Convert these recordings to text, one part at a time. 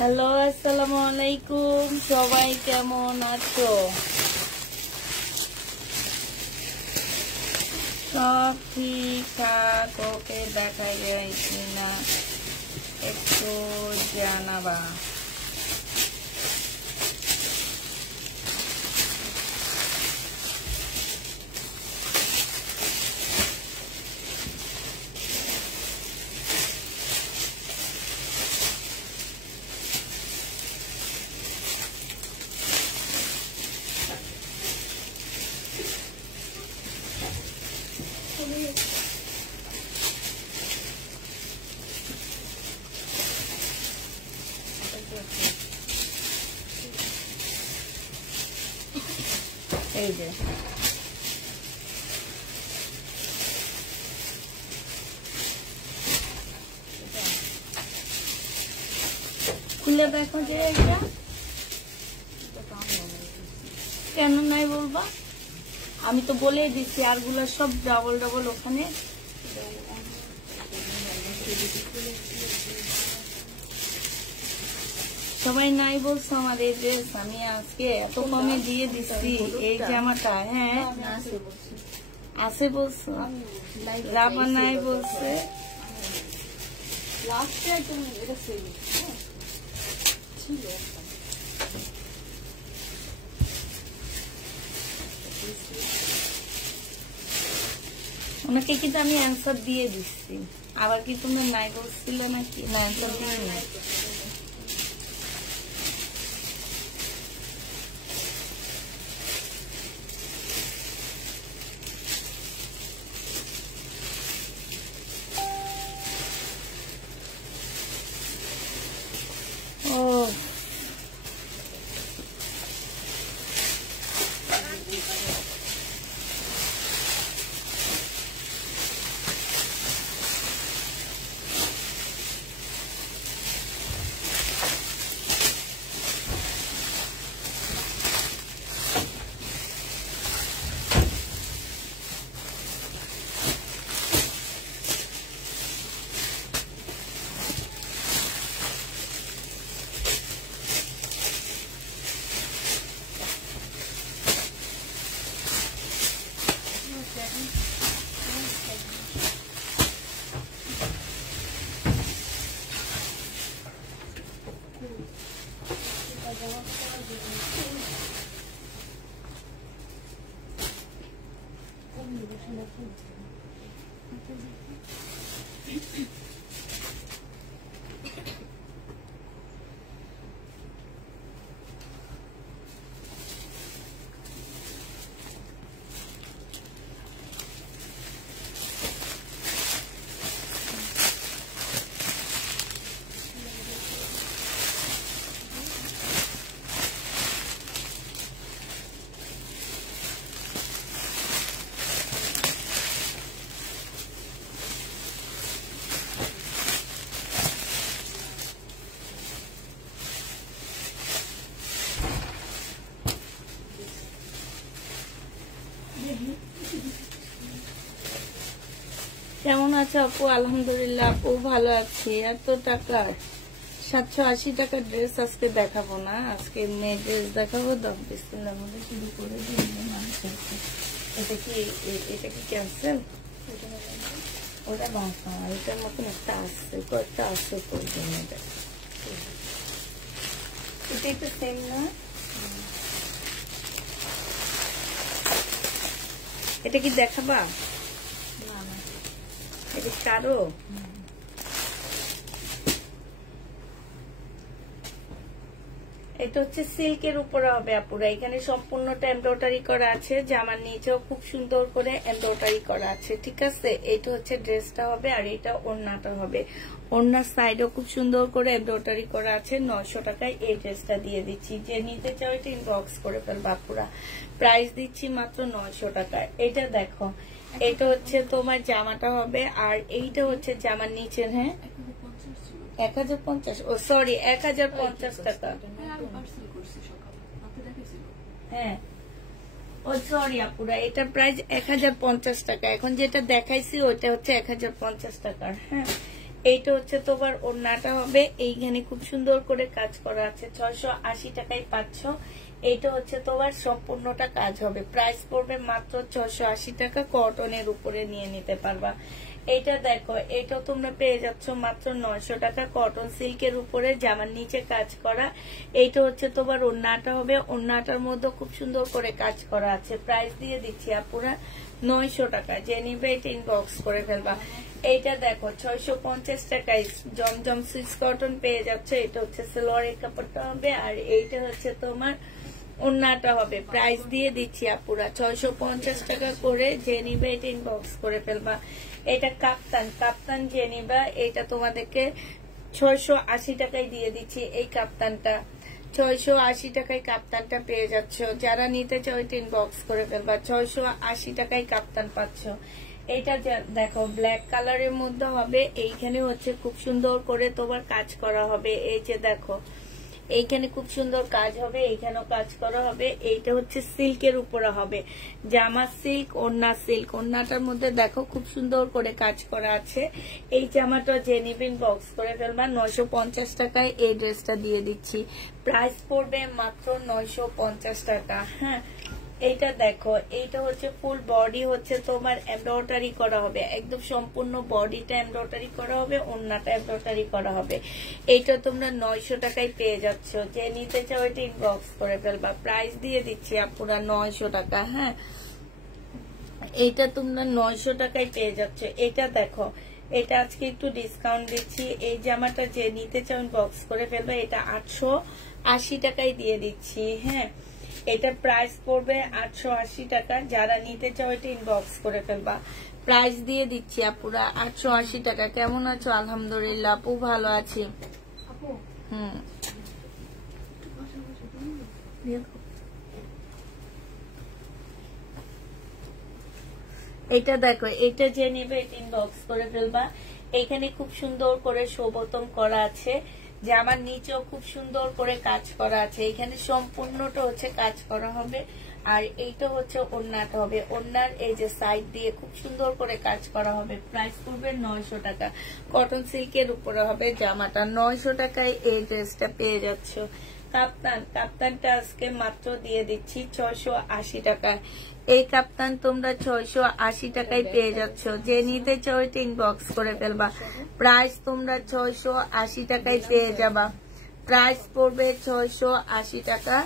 Hello, আসসালামু আলাইকুম। সবাই কেমন আছো? সব ঠিকঠাক ওকে দেখা যায় কিনা একটু জানাবা। এই যে খুলে দেখো যে এটা কেন নাই বলবা? আমি তো বলেই দিচ্ছি, আরগুলো সব ডাবল ডাবল ওখানে। সবাই নাই বলছো আমার এই ড্রেস, আমি আজকে এত কমে দিয়ে দিচ্ছি এই জামাটা। হ্যাঁ আছে বলছো, রাবা নাই বলছে। ওনাকে কিন্তু আমি অ্যান্সার দিয়ে দিচ্ছি। আবার কি তুমি নাই বলছিলে নাকি? না, অ্যান্সার দিয়ে নাই। কেমন আছো আপু? আলহামদুলিল্লাহ আপু ভালো আছি। এত টাকার 780 টাকার ড্রেস আজকে দেখাবো না, আজকে মেয়ে ড্রেস দেখাবো। 10 বিসমিল্লাহ বলে শুরু করে দিন। এটা কি ক্যান্সেল? ওটা বাঁকা, এটার মতন একটা আসছে, কয়েকটা আসছে প্রয়োজন। এটাই তো সেম না? এটা কি দেখাবা? এটা কারো এটা হচ্ছে সিল্কের উপরে হবে আপুরা। এখানে সম্পূর্ণটা এমব্রয়ডারি করা আছে, জামার নিচেও খুব সুন্দর করে এমব্রয়ডারি করা আছে, ঠিক আছে। এটা হচ্ছে ড্রেসটা হবে, আর এটা ওড়নাটা হবে। ওড়নার সাইডও খুব সুন্দর করে এমব্রয়ডারি করা আছে। 900 টাকায় এই ড্রেসটা দিয়ে দিচ্ছি। যে নিতে চাও এটা ইনবক্স করে ফেলবা আপুরা। প্রাইস দিচ্ছি মাত্র 900 টাকায়। এটা দেখো, এটা হচ্ছে তোমার জামাটা হবে, আর এইটা হচ্ছে জামার নিচের। হ্যাঁ 1050, ও সরি 1050 টাকা। হ্যাঁ ও সরি আপুরা, এটার প্রাইস 1050 টাকা। এখন যেটা দেখাইছি ওইটা হচ্ছে 1050 টাকার। হ্যাঁ এইটা হচ্ছে তোমার ওড়নাটা হবে, এইখানে খুব সুন্দর করে কাজ করা আছে। 680 টাকায় পাচ্ছ। এইটা হচ্ছে তোমার সম্পূর্ণটা কাজ হবে। প্রাইস পড়বে মাত্র 680 টাকা। কটনের উপরে নিয়ে নিতে পারবা। এটা দেখো, এটা তোমরা পেয়ে যাচ্ছ মাত্র 900 টাকা। কটন সিল্কের উপরে জামার নিচে কাজ করা। এইটা হচ্ছে তোমার ওড়নাটা হবে, ওড়নাটার মধ্যে খুব সুন্দর করে কাজ করা আছে। প্রাইস দিয়ে দিচ্ছি আপুরা 900 টাকা। যে নিবে এটা ইনবক্স করে ফেলবা। এইটা দেখো 650 টাকায় জমজম সুইস কটন পেয়ে যাচ্ছে। এটা হচ্ছে সালোয়ারের কাপড়টা হবে, আর এইটা হচ্ছে তোমার ওড়নাটা হবে। প্রাইস দিয়ে দিচ্ছি আপুরা 650 টাকা করে। যে নিবে এটা ইনবক্স করে ফেলবা। এটা কাপ্তান যে নিবা এটা তোমাদেরকে 680 টাকায় দিয়ে দিচ্ছি। এই কাপ্তানটা 680 টাকায় কাপ্তানটা পেয়ে যাচ্ছ। যারা নিতে চাও এটা ইনবক্স করে ফেলবা। 680 টাকায় কাপ্তান পাচ্ছ। এটা দেখো ব্ল্যাক কালারের মধ্যে হবে। এইখানে হচ্ছে খুব সুন্দর করে তোমার কাজ করা হবে। এই যে দেখো এইখানে খুব সুন্দর কাজ হবে, এইখানেও কাজ করা হবে। এইটা হচ্ছে সিল্কের উপরে হবে, জামা সিল্ক, ওড়না সিল্ক। ওড়নাটার মধ্যে দেখো খুব সুন্দর করে কাজ করা আছে। এই জামাটা যে নিবেন বক্স করে ফেলবা। 950 টাকায় এই ড্রেসটা দিয়ে দিচ্ছি। প্রাইস পড়বে মাত্র 950 টাকা। হ্যাঁ এইটা দেখো, এইটা হচ্ছে ফুল বডি হচ্ছে তোমার এমব্রয়ডারি করা হবে। একদম সম্পূর্ণ বডিটা এমব্রয়ডারি করা হবে, ওড়নাটা এমব্রয়ডারি করা হবে। এইটা তোমরা 900 টাকায় পেয়ে যাচ্ছ। যে নিতে চাও এটা ইনবক্স করে ফেলবা। প্রাইস দিয়ে দিচ্ছি আপুরা 900 টাকা। হ্যাঁ এইটা তোমরা 900 টাকায় পেয়ে যাচ্ছ। এটা দেখো, এটা আজকে একটু ডিসকাউন্ট দিচ্ছি। এই জামাটা যে নিতে চাও ইনবক্স করে ফেলবা। এটা 880 টাকায় দিয়ে দিচ্ছি। হ্যাঁ এটা প্রাইস পড়বে 880 টাকা। যারা নিতে চাও এটা ইনবক্স করে ফেলবা। প্রাইস দিয়ে দিচ্ছি আপুরা 880 টাকা। কেমন আছো? আলহামদুলিল্লাহ আপু ভালো আছি। এটা দেখো, এটা যে নেবে এটা ইনবক্স করে ফেলবা। এখানে খুব সুন্দর করে শোভতম করা আছে। জামার নিচেও খুব সুন্দর করে কাজ করা আছে। এখানে সম্পূর্ণটা হচ্ছে কাজ করা হবে, আর এইটা হচ্ছে ওড়নাটা হবে। ওড়নার এই যে সাইড দিয়ে খুব সুন্দর করে কাজ করা হবে। প্রাইস পড়বে 900 টাকা। কটন সিল্কের উপরে হবে জামাটা। 900 টাকায় এই ড্রেসটা পেয়ে যাচ্ছ। কাপ্তানটা আজকে মাত্র দিয়ে দিচ্ছি 680 টাকা। এই কাপ্তান তোমরা 680 টাকায় পেয়ে যাচ্ছ। যে নিতে চাও এটা ইনবক্স করে ফেলবা। প্রাইস তোমরা 680 টাকায় পেয়ে যাবা। প্রাইস পড়বে 680 টাকা।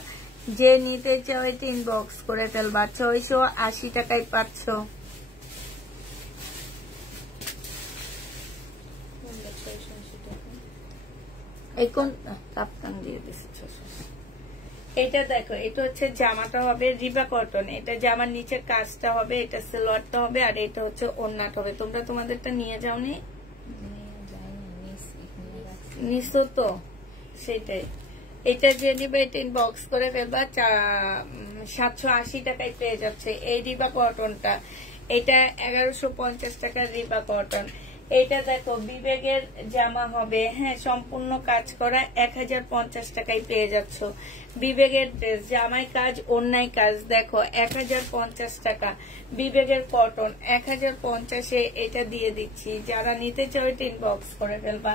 যে নিতে চাও এটা ইনবক্স করে ফেলবা। 680 টাকায় পাচ্ছ। এখন কাপ্তান দিয়ে দিচ্ছি 680। এটা দেখো, এটা হচ্ছে জামাটা হবে রিবা কটন। এটা জামার নিচে কাজটা হবে, এটা সালোয়ারটা হবে, আর এটা হচ্ছে ওড়নাটা হবে। তোমরা তোমাদেরটা নিয়ে যাওনি? নিছো তো, সেটাই। এটা যে নিবে এটা ইনবক্স করে ফেলবা। 780 টাকায় পেয়ে যাচ্ছে এই রিবা কটনটা। এটা 1150 টাকার রিবা কটন। এটা দেখো বিবেকের জামা হবে। হ্যাঁ সম্পূর্ণ কাজ করা। 1050 টাকায় পেয়ে যাচ্ছ। বিবেকের ড্রেস, জামাই কাজ, ওড়নায় কাজ। দেখো 1050 টাকা। বিবেকের কটন 1050-এ এটা দিয়ে দিচ্ছি। যারা নিতে চাও এটা ইনবক্স করে ফেলবা।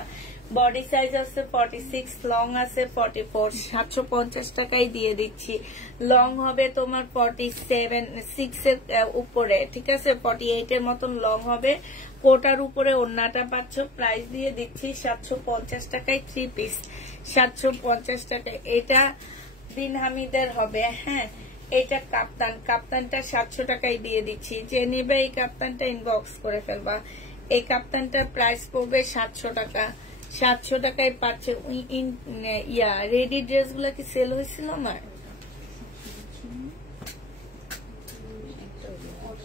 বডি সাইজ আছে 46, লং আছে 44, 750 টাকায় দিয়ে দিচ্ছি। লং হবে তোমার 47, 6 এর উপরে, ঠিক আছে, 48 এর মতন লং হবে। কোটার উপরে ওড়নাটা পাচ্ছ, প্রাইস দিয়ে দিচ্ছি 750 টাকায় 3 পিস, 750 টাকায়। এটা বিন হামিদের হবে, হ্যাঁ। এটা কাপ্তান, কাপ্তানটা 700 টাকায় দিয়ে দিচ্ছি। যে নিবে এই কাপ্তানটা ইনবক্স করে ফেলবা। এই কাপ্তানটার প্রাইস পড়বে 700 টাকা, 700 টাকায় পাচ্ছে। রেডি ড্রেস গুলা কি সেল হয়েছিল আমার?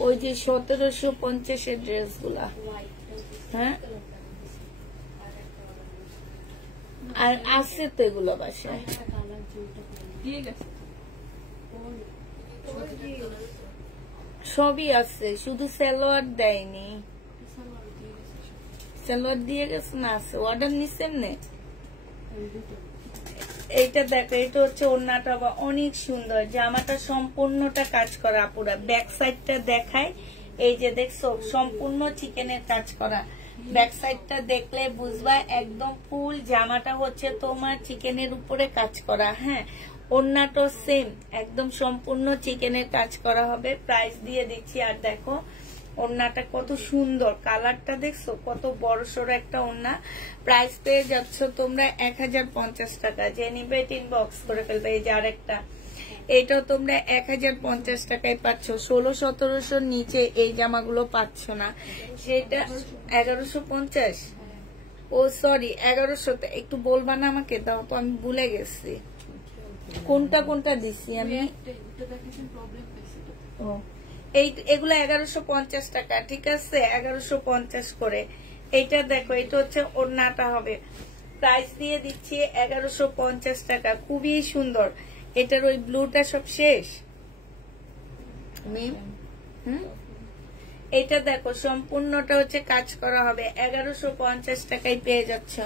ওই যে 1750 এর ড্রেস গুলা, হ্যাঁ, আর আছে তো এগুলো বাসায়, সবই আছে, শুধু সালোয়ার দেয়নি। সালোয়ার দিয়ে গেছে না, আছে, অর্ডার নিচ্ছেন না। এইটা দেখো, এটা হচ্ছে ওড়নাটা অনেক সুন্দর, জামাটা সম্পূর্ণটা কাজ করা পুরা। ব্যাক সাইডটা দেখায়, এই যে দেখছো সম্পূর্ণ চিকেনের কাজ করা। ব্যাক সাইডটা দেখলে বুঝবা একদম ফুল জামাটা হচ্ছে তোমার চিকেনের উপরে কাজ করা, হ্যাঁ। ওড়নাটা সেম একদম সম্পূর্ণ চিকেনের কাজ করা হবে। প্রাইস দিয়ে দিচ্ছি। আর দেখো ওড়নাটা কত সুন্দর, কালারটা দেখছো কত বড় সড়ো একটা ওড়না। প্রাইস পেয়ে যাচ্ছ তোমরা 1050 টাকা। যে নিবে ইনবক্স করে ফেলবে। এই যে আরেকটা, এটাও তোমরা 1050 টাকায় পাচ্ছ। 1600-1700 নিচে এই জামাগুলো পাচ্ছ না, সেটা 1150। ও সরি, 1100। একটু বলবা না আমাকে? দাও তো, আমি ভুলে গেছি কোনটা কোনটা দিছি আমি। ও, এগুলো 1150 টাকা, ঠিক আছে, 1150 করে। এইটা দেখো, এটা হচ্ছে ওড়নাটা হবে। প্রাইস দিয়ে দিচ্ছি 1150 টাকা। খুবই সুন্দর। এটার ওই ব্লুটা সব শেষ। এটা দেখো সম্পূর্ণটা হচ্ছে কাজ করা হবে। 1150 টাকায় পেয়ে যাচ্ছ।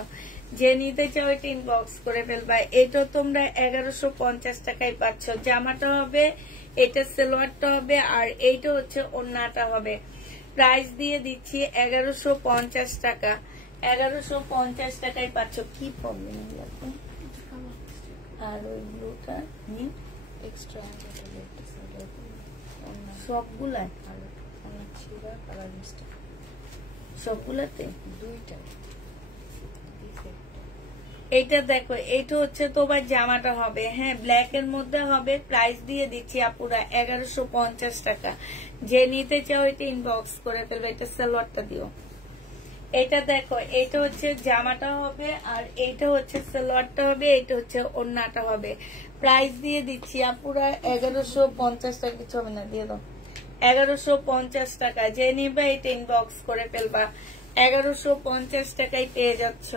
যে নিতে চাও এটা ইনবক্স করে ফেলবা। এটা তোমরা 1150 টাকায় পাচ্ছ। জামাটা হবে, এটা সালোয়ারটা হবে, আর এইটা হচ্ছে ওড়নাটা হবে। প্রাইস দিয়ে দিচ্ছি 1150 টাকা। 1150 টাকায় পাচ্ছ। কি প্রবলেম লাগবে? আর ওই ব্লুটা এক্সট্রা সবগুলা, সবগুলাতে দুইটা। এইটা দেখো, এইটা হচ্ছে তোমার জামাটা হবে, হ্যাঁ, ব্ল্যাক এর মধ্যে হবে। প্রাইস দিয়ে দিচ্ছি আপুরা 1150 টাকা। যে নিতে চাও এটা ইনবক্স করে ফেলবে। এটা সালোয়ারটা দিও। এটা দেখো, এটা হচ্ছে জামাটা হবে, আর এইটা হচ্ছে সালোয়ারটা হবে, এটা হচ্ছে ওড়নাটা হবে। প্রাইস দিয়ে দিচ্ছি আপুরা 1150 টাকা। কিছু হবে না, দিয়ে দাও। 1150 টাকা। যে নিবে এটা ইনবক্স করে ফেলবা। 1150 টাকায় পেয়ে যাচ্ছ।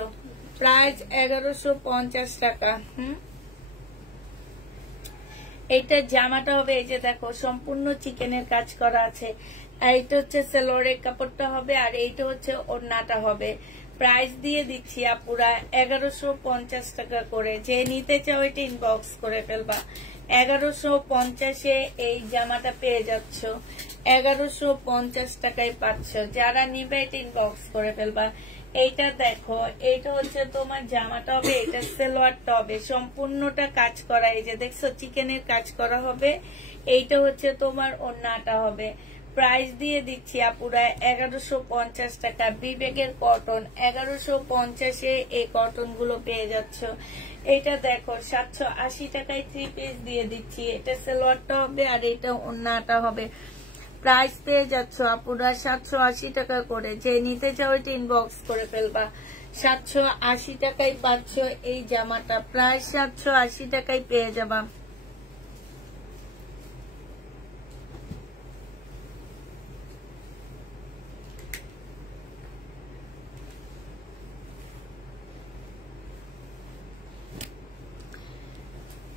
প্রাইস 1150 টাকা। এইটা জামাটা হবে, এই যে দেখো সম্পূর্ণ চিকেনের কাজ করা আছে। এইটা হচ্ছে সালোয়ারের কাপড়টা হবে, আর এইটা হচ্ছে ওড়নাটা হবে। প্রাইস দিয়ে দিচ্ছি আপুরা 1150 টাকা করে। যে নিতে চাও এটা ইনবক্স করে ফেলবা। 1150-এ এই জামাটা পেয়ে যাচ্ছ। 1150 টাকায় পাচ্ছ। যারা নিবে এটা ইনবক্স করে ফেলবা। এইটা দেখো, এইটা হচ্ছে তোমার জামাটা হবে, এটা সালোয়ারটা হবে, সম্পূর্ণটা কাজ করা। এই যে দেখছো চিকেনের কাজ করা হবে। এইটা হচ্ছে তোমার ওড়নাটা হবে। প্রাইস দিয়ে দিচ্ছি আপুরা 1150 টাকা। বিবেকের কটন 1150-এ এই কটন গুলো পেয়ে যাচ্ছ। এটা দেখো 780 টাকায় 3 পিস দিয়ে দিচ্ছি। এটা সালোয়ারটা হবে, আর এটা ওড়নাটা হবে। প্রাইস পেয়ে যাচ্ছ আপুরা 780 টাকা করে। যে নিতে চাও এটা ইনবক্স করে ফেলবা। 780 টাকায় পাচ্ছ এই জামাটা। প্রায় 780 টাকায় পেয়ে যাবা।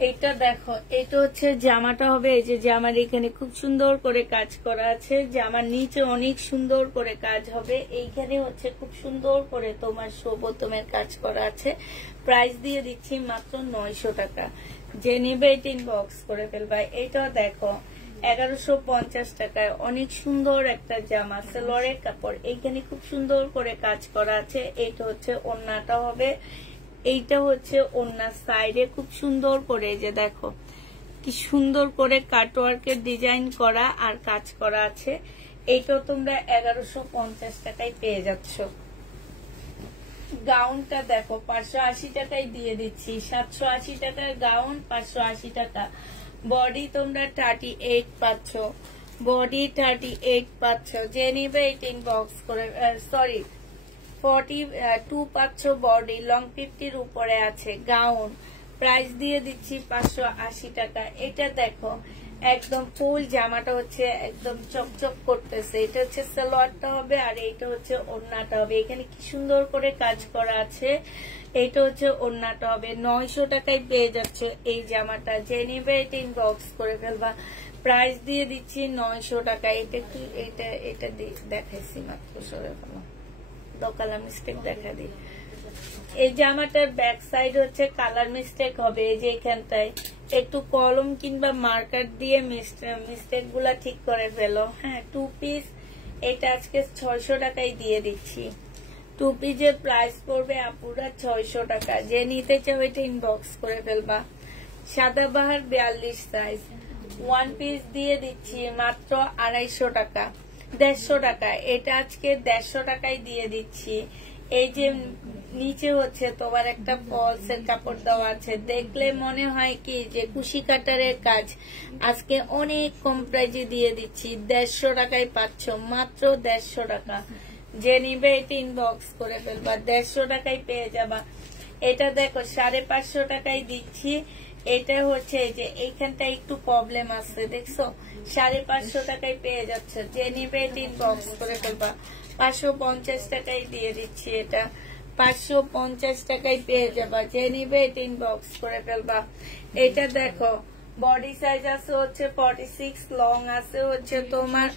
এইটা দেখো, এটা হচ্ছে জামাটা হবে। এই যে জামার এখানে খুব সুন্দর করে কাজ করা আছে। জামার নিচে অনেক সুন্দর করে কাজ হবে। এইখানে হচ্ছে খুব সুন্দর করে তোমার বোতামের কাজ করা আছে। প্রাইস দিয়ে দিচ্ছি মাত্র 900 টাকা। যে নেবে এটা ইনবক্স করে ফেলবা। এটা দেখো 1150 টাকায় অনেক সুন্দর একটা জামা, সালোয়ারের কাপড়। এইখানে খুব সুন্দর করে কাজ করা আছে। এইটা হচ্ছে ওড়নাটা হবে, এইটা হচ্ছে ওড়নার সাইডে খুব সুন্দর করে, যে দেখো কি সুন্দর করে কাটওয়ার্কের ডিজাইন করা আর কাজ করা আছে। এইটাও তোমরা 1150 টাকায় পেয়ে যাচ্ছ। গাউনটা দেখো 580 টাকায় দিয়ে দিচ্ছি, 780 টাকার গাউন 580 টাকা। বডি তোমরা 38 পাচ্ছ, বডি 38 পাচ্ছ। যে নিবে 18 বক্স করে, সরি 42 পাচ্ছ বডি, লং 50-র উপরে আছে। গাউন প্রাইস দিয়ে দিচ্ছি 580 টাকা। এটা দেখো একদম ফুল জামাটা হচ্ছে একদম চকচক করতেছে। এটা হচ্ছে সালোয়ারটা হবে আর এইটা হচ্ছে ওড়নাটা হবে। এখানে কি সুন্দর করে কাজ করা আছে। এইটা হচ্ছে ওড়নাটা হবে। 900 টাকায় পেয়ে যাচ্ছে এই জামাটা। যে নিবে এটা ইনবক্স করে ফেলবা। প্রাইস দিয়ে দিচ্ছি 900 টাকা। এটা কি এটা দেখাইছি মাত্র, সরে ফেলো, দোকালা মিস্টেক দেখা দিই। এই জামাটার ব্যাক সাইড হচ্ছে কালার মিস্টেক হবে, এই যে এখানটায় একটু কলম কিংবা মার্কার দিয়ে মিস্টেক গুলা ঠিক করে ফেলো। হ্যাঁ, 2 পিস এটা আজকে 600 টাকায় দিয়ে দিচ্ছি। 2 পিসের প্রাইস পড়বে আপুরা 600 টাকা। যে নিতে চাও এটা ইনবক্স করে ফেলবা। সাদাবাহার 42 সাইজ 1 পিস দিয়ে দিচ্ছি মাত্র 250 টাকা, 150 টাকা। এটা আজকে 150 টাকায় দিয়ে দিচ্ছি। এই যে নিচে হচ্ছে তোমার একটা ফলসের কাপড় দেওয়া আছে, দেখলে মনে হয় কি যে কুশি কাটারের কাজ। আজকে অনেক কম প্রাইজে দিয়ে দিচ্ছি, 150 টাকায় পাচ্ছ, মাত্র 150 টাকা। যে নিবে এটা ইনবক্স করে ফেলবা, 150 টাকায় পেয়ে যাবা। এটা দেখো 550 টাকায় দিচ্ছি। এটা হচ্ছে যে এইখানটা একটু প্রবলেম আছে, দেখছো, 550 টাকায় পেয়ে যাচ্ছে। যে নিবে এটা ইনবক্স করে ফেলবা। 550 টাকায় দিয়ে দিচ্ছি। এটা 550 টাকায় পেয়ে যাবা। যে নিবে এটা ইনবক্স করে ফেলবা। এটা দেখো বডি সাইজ আছে হচ্ছে 46, লং আছে হচ্ছে তোমার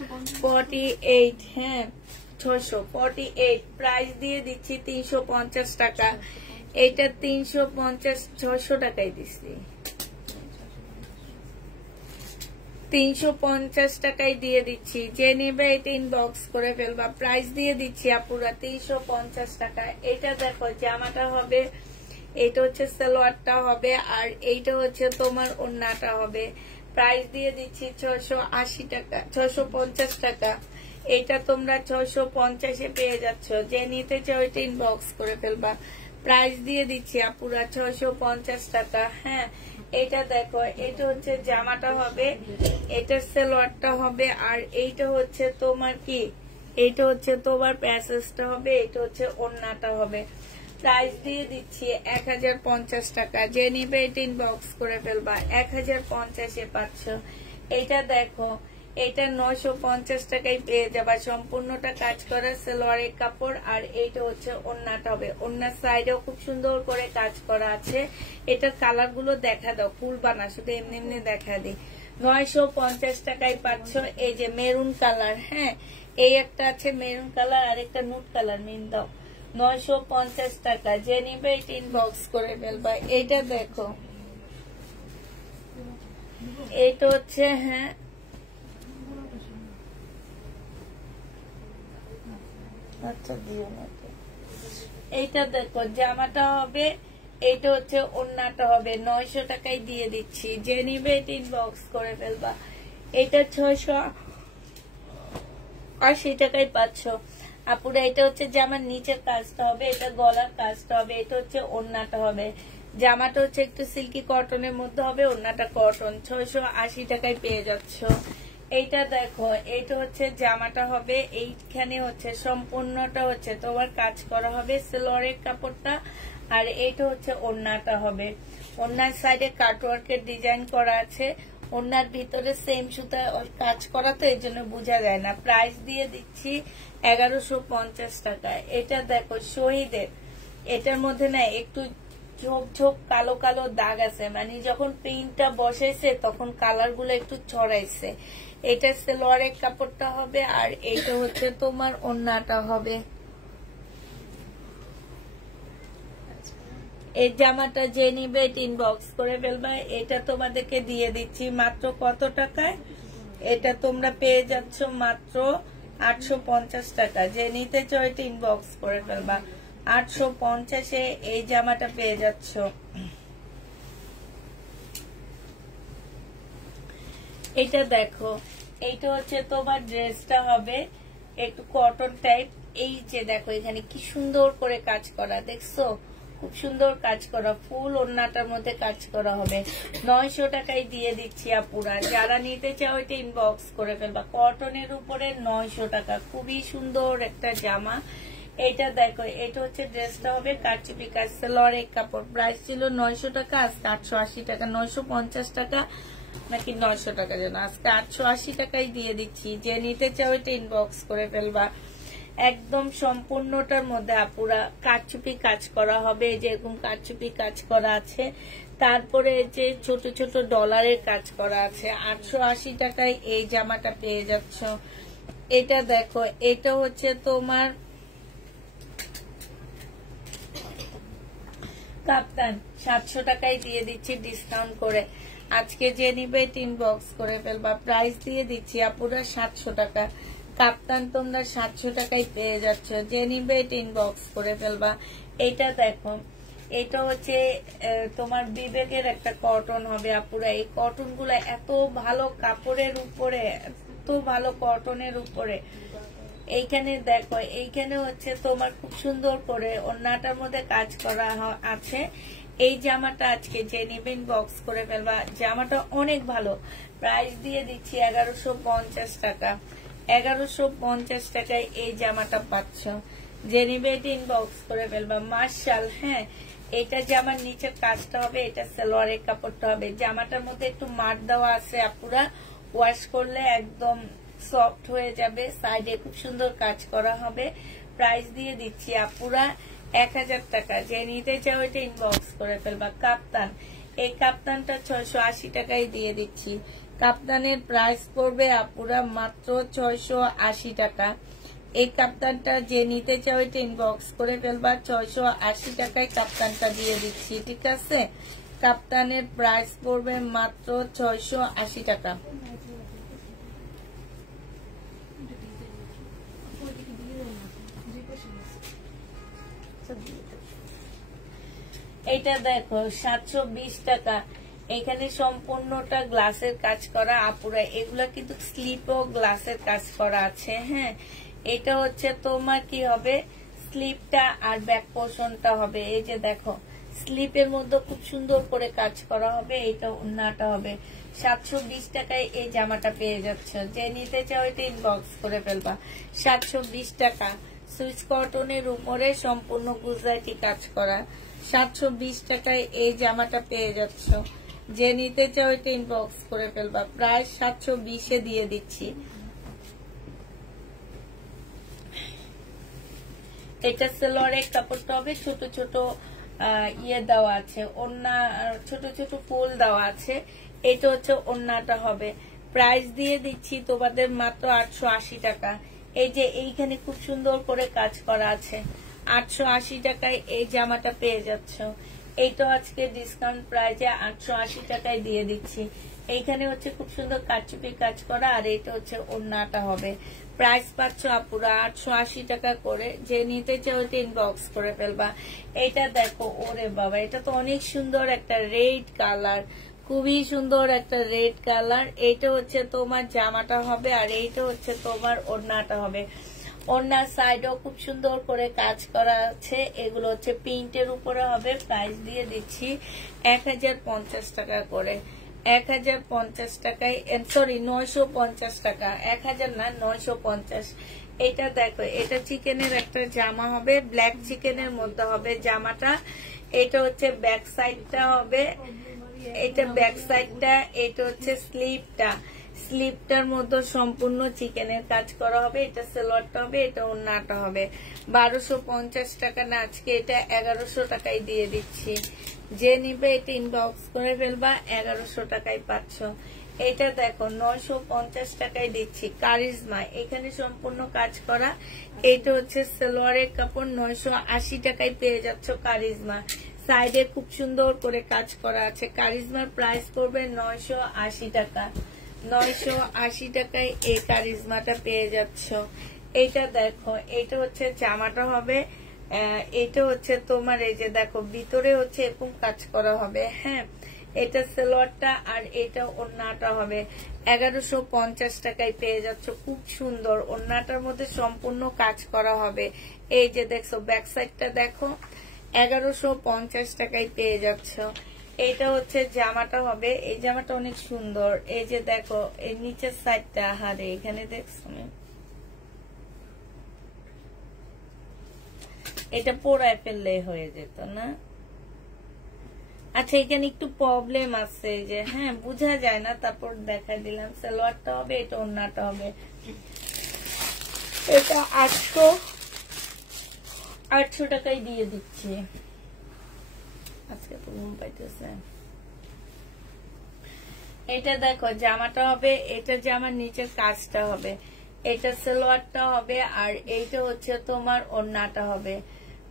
48। হ্যাঁ, 648। প্রাইস দিয়ে দিচ্ছি 350 টাকা। এটা 350, 600 টাকায় দিচ্ছি, 350 টাকায় দিয়ে দিচ্ছি। যে নিবে এটা ইনবক্স করে ফেলবা। প্রাইস দিয়ে দিচ্ছি আপুরা 350 টাকা। এটা দেখো জামাটা হবে, এটা হচ্ছে সালোয়ারটা হবে আর এইটা হচ্ছে তোমার ওড়নাটা হবে। প্রাইস দিয়ে দিচ্ছি 680 টাকা, 650 টাকা। এটা তোমরা 650-এ পেয়ে যাচ্ছ। যে নিতে চাও এটা ইনবক্স করে ফেলবা। প্রাইস দিয়ে দিচ্ছি আপুরা 650 টাকা। হ্যাঁ, এটা দেখো, এটা হচ্ছে জামাটা হবে, এটা সালোয়ারটা হবে আর এইটা হচ্ছে তোমার কি, এইটা হচ্ছে তোমার প্যাসেজটা হবে, এটা হচ্ছে ওড়নাটা হবে। প্রাইস দিয়ে দিচ্ছি 1050 টাকা। যে নিবে এটা ইনবক্স করে ফেলবা। 1050-এ পাচ্ছ। এটা দেখো, এটা 950 টাকায় পেয়ে যাবা। সম্পূর্ণটা কাজ করা সালোয়ারের কাপড় আর এইটা হচ্ছে ওড়নাটা হবে। ওড়নার সাইডেও খুব সুন্দর করে কাজ করা আছে। এটার কালার গুলো দেখা দাও, ফুল বানা, শুধু এমনি এমনি দেখা দিই। 950 টাকায় পাচ্ছ। এই যে মেরুন কালার, হ্যাঁ, এই একটা আছে মেরুন কালার আর একটা নুট কালার, নিন দাও। 950 টাকা। যে নিবে এটা ইনবক্স করে ফেলবা। এটা দেখো, এটা হচ্ছে, হ্যাঁ, আচ্ছা দিও না। এইটা দেখো জামাটা হবে, এইটা হচ্ছে ওড়নাটা হবে। 900 টাকায় দিয়ে দিচ্ছি। যে নিবে এটা ইনবক্স করে ফেলবা। এটা 680 টাকায় পাচ্ছ আপুরা। এটা হচ্ছে জামার নিচের কাজটা হবে, এটা গলার কাজটা হবে, এটা হচ্ছে ওড়নাটা হবে। জামাটা হচ্ছে একটু সিল্কি কটনের মধ্যে হবে, ওড়নাটা কটন। 680 টাকায় পেয়ে যাচ্ছ। এইটা দেখো, এইটা হচ্ছে জামাটা হবে, এইখানে হচ্ছে সম্পূর্ণটা হচ্ছে তোমার কাজ করা হবে সালোয়ারের কাপড়টা আর এইটা হচ্ছে ওড়নাটা হবে। ওড়নার সাইডে কাটওয়ার্কের ডিজাইন করা আছে, ওড়নার ভিতরে সেম সুতা কাজ করা, তো এই জন্য বোঝা যায় না। প্রাইস দিয়ে দিচ্ছি 1150 টাকা। এটা দেখো শহীদের, এটার মধ্যে না একটু ঝোপ ঝোপ কালো কালো দাগ আছে, মানে যখন প্রিন্টটা বসাইছে তখন কালার গুলো একটু ছড়াইছে। এটা সালোয়ারের কাপড়টা হবে আর এইটা হচ্ছে তোমার ওড়নাটা হবে। এই জামাটা যে নিবে ইনবক্স করে ফেলবা। এটা তোমাদেরকে দিয়ে দিচ্ছি মাত্র কত টাকায়? এটা তোমরা পেয়ে যাচ্ছ মাত্র 850 টাকা। যে নিতে চাও এটা ইনবক্স করে ফেলবা। 850-এ এই জামাটা পেয়ে যাচ্ছ। এটা দেখো, এইটা হচ্ছে তোমার ড্রেসটা হবে একটু কটন টাইপ। এই যে দেখো এখানে কি সুন্দর করে কাজ করা, দেখছো? খুব সুন্দর কাজ করা, ফুল ওড়নাটার মধ্যে কাজ করা হবে। 900 টাকায় দিয়ে দিচ্ছি আপুরা। যারা নিতে চাও এটা ইনবক্স করে ফেলবা। কটনের উপরে 900 টাকা, খুবই সুন্দর একটা জামা। এটা দেখো, এটা হচ্ছে ড্রেসটা হবে কারচুপি কাজ, সেলোয়ারের কাপড়। প্রাইস ছিল 900 টাকা, আজকে 880 টাকা। 950 টাকা নাকি 900 টাকা যেন, আজকে 880 টাকায় দিয়ে দিচ্ছি। যে নিতে চাও এটা ইনবক্স করে ফেলবা। একদম সম্পূর্ণটার মধ্যে আপুরা কারচুপি কাজ করা হবে, যেরকম কারচুপি কাজ করা আছে। তারপরে যে ছোট ছোট ডলারের কাজ করা আছে। 880 টাকায় এই জামাটা পেয়ে যাচ্ছ। এটা দেখো, এটা হচ্ছে তোমার কাপ্তান, 700 টাকায় দিয়ে দিচ্ছি ডিসকাউন্ট করে। আজকে যে নিবে ইনবক্স করে ফেলবা। প্রাইস দিয়ে দিচ্ছি আপুরা 700 টাকা। কাপ্তান তোমরা 700 টাকায় পেয়ে যাচ্ছ। যে নিবে ইনবক্স করে ফেলবা। এটা দেখো, এটা হচ্ছে তোমার বিবেকের একটা কটন হবে আপুরা। এই কটন গুলা এত ভালো কাপড়ের উপরে, এত ভালো কটনের উপরে। এইখানে দেখো, এইখানে হচ্ছে তোমার খুব সুন্দর করে ওড়নাটার মধ্যে কাজ করা আছে। এই জামাটা আজকে যে নিবেন বক্স করে ফেলবা। জামাটা অনেক ভালো। প্রাইস দিয়ে দিচ্ছি 1150 টাকা। 1150 টাকায় এই জামাটা পাচ্ছ। যে নিবে ইনবক্স করে ফেলবা। মার্শাল, হ্যাঁ, এটা জামার নিচের কাজটা হবে, এটা সালোয়ারের কাপড়টা হবে। জামাটার মধ্যে একটু মার দেওয়া আছে আপুরা, ওয়াশ করলে একদম সফট হয়ে যাবে। সাইডে খুব সুন্দর কাজ করা হবে। প্রাইস দিয়ে দিচ্ছি আপুরা 1000 টাকা। যে নিতে চাও এটা ইনবক্স করে ফেলবা। কাপ্তান, এই কাপ্তানটা 680 টাকায় দিয়ে দিচ্ছি। কাপ্তানের প্রাইস পড়বে আপুরা মাত্র 680 টাকা। এই কাপ্তানটা যে নিতে চাও এটা ইনবক্স করে ফেলবা। 680 টাকায় কাপ্তানটা দিয়ে দিচ্ছি, ঠিক আছে? কাপ্তানের প্রাইস পড়বে মাত্র 680 টাকা। এটা দেখো 720 টাকা। এখানে সম্পূর্ণটা গ্লাসের কাজ করা আপুরা। এগুলা কিন্তু স্লিপও গ্লাসের কাজ করা আছে, হ্যাঁ। এটা হচ্ছে তোমার কি হবে, স্লিপটা আর ব্যাক পোর্শনটা হবে। এই যে দেখো, স্লিপের মধ্যে খুব সুন্দর করে কাজ করা হবে। এটা ওড়নাটা হবে। 720 টাকায় এই জামাটা পেয়ে যাচ্ছ। যে নিতে চাও এটা ইনবক্স করে ফেলবা। 720 টাকা। সুইচ কটনের উপরে সম্পূর্ণ গুজরাটি কাজ করা। 720 টাকায় এই জামাটা পেয়ে যাচ্ছ। যে নিতে চাও এটা ইনবক্স করে ফেলবা। প্রায় 720-এ দিয়ে দিচ্ছি। এটা সালোয়ারের কাপড়টা হবে, ছোট ছোট ইয়ে দেওয়া আছে, ওড়না ছোট ছোট ফুল দেওয়া আছে। এটা হচ্ছে ওড়নাটা হবে। প্রাইস দিয়ে দিচ্ছি তোমাদের মাত্র 880 টাকা। এই যে এইখানে খুব সুন্দর করে কাজ করা আছে। 880 টাকায় এই জামাটা পেয়ে যাচ্ছ। এইটা আজকে ডিসকাউন্ট প্রাইসে 880 টাকায় দিয়ে দিচ্ছি। এইখানে হচ্ছে খুব সুন্দর কারচুপি কাজ করা, আর এটা হচ্ছে ওড়নাটা হবে। প্রাইস পাচ্ছ আপুরা 880 টাকা করে। যে নিতে চাও এটা ইনবক্স করে ফেলবা। এটা দেখো, ওরে বাবা, এটা তো অনেক সুন্দর একটা রেড কালার, খুবই সুন্দর একটা রেড কালার। এইটা হচ্ছে তোমার জামাটা হবে, আর এইটা হচ্ছে তোমার ওড়নাটা হবে। ওড়নার সাইডেও খুব সুন্দর করে কাজ করা আছে। এগুলো হচ্ছে প্রিন্টের উপরে হবে। প্রাইস দিয়ে দিচ্ছি 1050 টাকা করে। 1050 টাকায়, সরি 950 টাকা। 1000 না, 950। এটা দেখো, এটা চিকেনের একটা জামা হবে, ব্ল্যাক চিকেনের মধ্যে হবে জামাটা। এটা হচ্ছে ব্যাক সাইডটা হবে, এটা ব্যাক সাইডটা। এটা হচ্ছে স্লিপটা, স্লিপটার মধ্যে সম্পূর্ণ চিকেনের কাজ করা হবে। এটা সালোয়ারটা হবে, এটা ওড়নাটা হবে। 1250 টাকা না, আজকে এটা 1100 টাকায় দিয়ে দিচ্ছি। যে নিবে এটা ইনবক্স করে ফেলবা। 1100 টাকায় পাচ্ছ। এটা দেখো 950 টাকায় দিচ্ছি। কারিজমা, এখানে সম্পূর্ণ কাজ করা। এটা হচ্ছে সালোয়ারের কাপড়। 980 টাকায় পেয়ে যাচ্ছ কারিজমা। সাইডে খুব সুন্দর করে কাজ করা আছে। কারিজমার প্রাইস পড়বে 980 টাকা। 980 টাকায় এই কারিজমাটা পেয়ে যাচ্ছ। এটা দেখো, এটা হচ্ছে জামাটা হবে, এটা হচ্ছে তোমার এই যে দেখো ভিতরে হচ্ছে এরকম কাজ করা হবে। হ্যাঁ, এটা সালোয়ারটা আর এটা ওড়নাটা হবে। 1150 টাকায় পেয়ে যাচ্ছ। খুব সুন্দর, ওড়নাটার মধ্যে সম্পূর্ণ কাজ করা হবে। এই যে দেখছো ব্যাক সাইডটা দেখো, 1150 টাকায় পেয়ে যাচ্ছ। এটা হচ্ছে জামাটা হবে, এই জামাটা অনেক সুন্দর। এই যে দেখো এই নিচের সাইডটা, হারে এখানে দেখছো এটা পোড়ায় ফেললে হয়ে যেত না। আচ্ছা, এখানে একটু প্রবলেম আছে যে হ্যাঁ বোঝা যায় না, তারপর দেখা দিলাম। সালোয়ারটা হবে, এটা ওড়নাটা হবে। এটা 800 টাকায় দিয়ে দিচ্ছি। আজকে তো ঘুম পাইতেছে। এটা দেখো জামাটা হবে, এটা জামার নিচের কাজটা হবে, এটা সালোয়ারটা হবে, আর এইটা হচ্ছে তোমার ওড়নাটা হবে।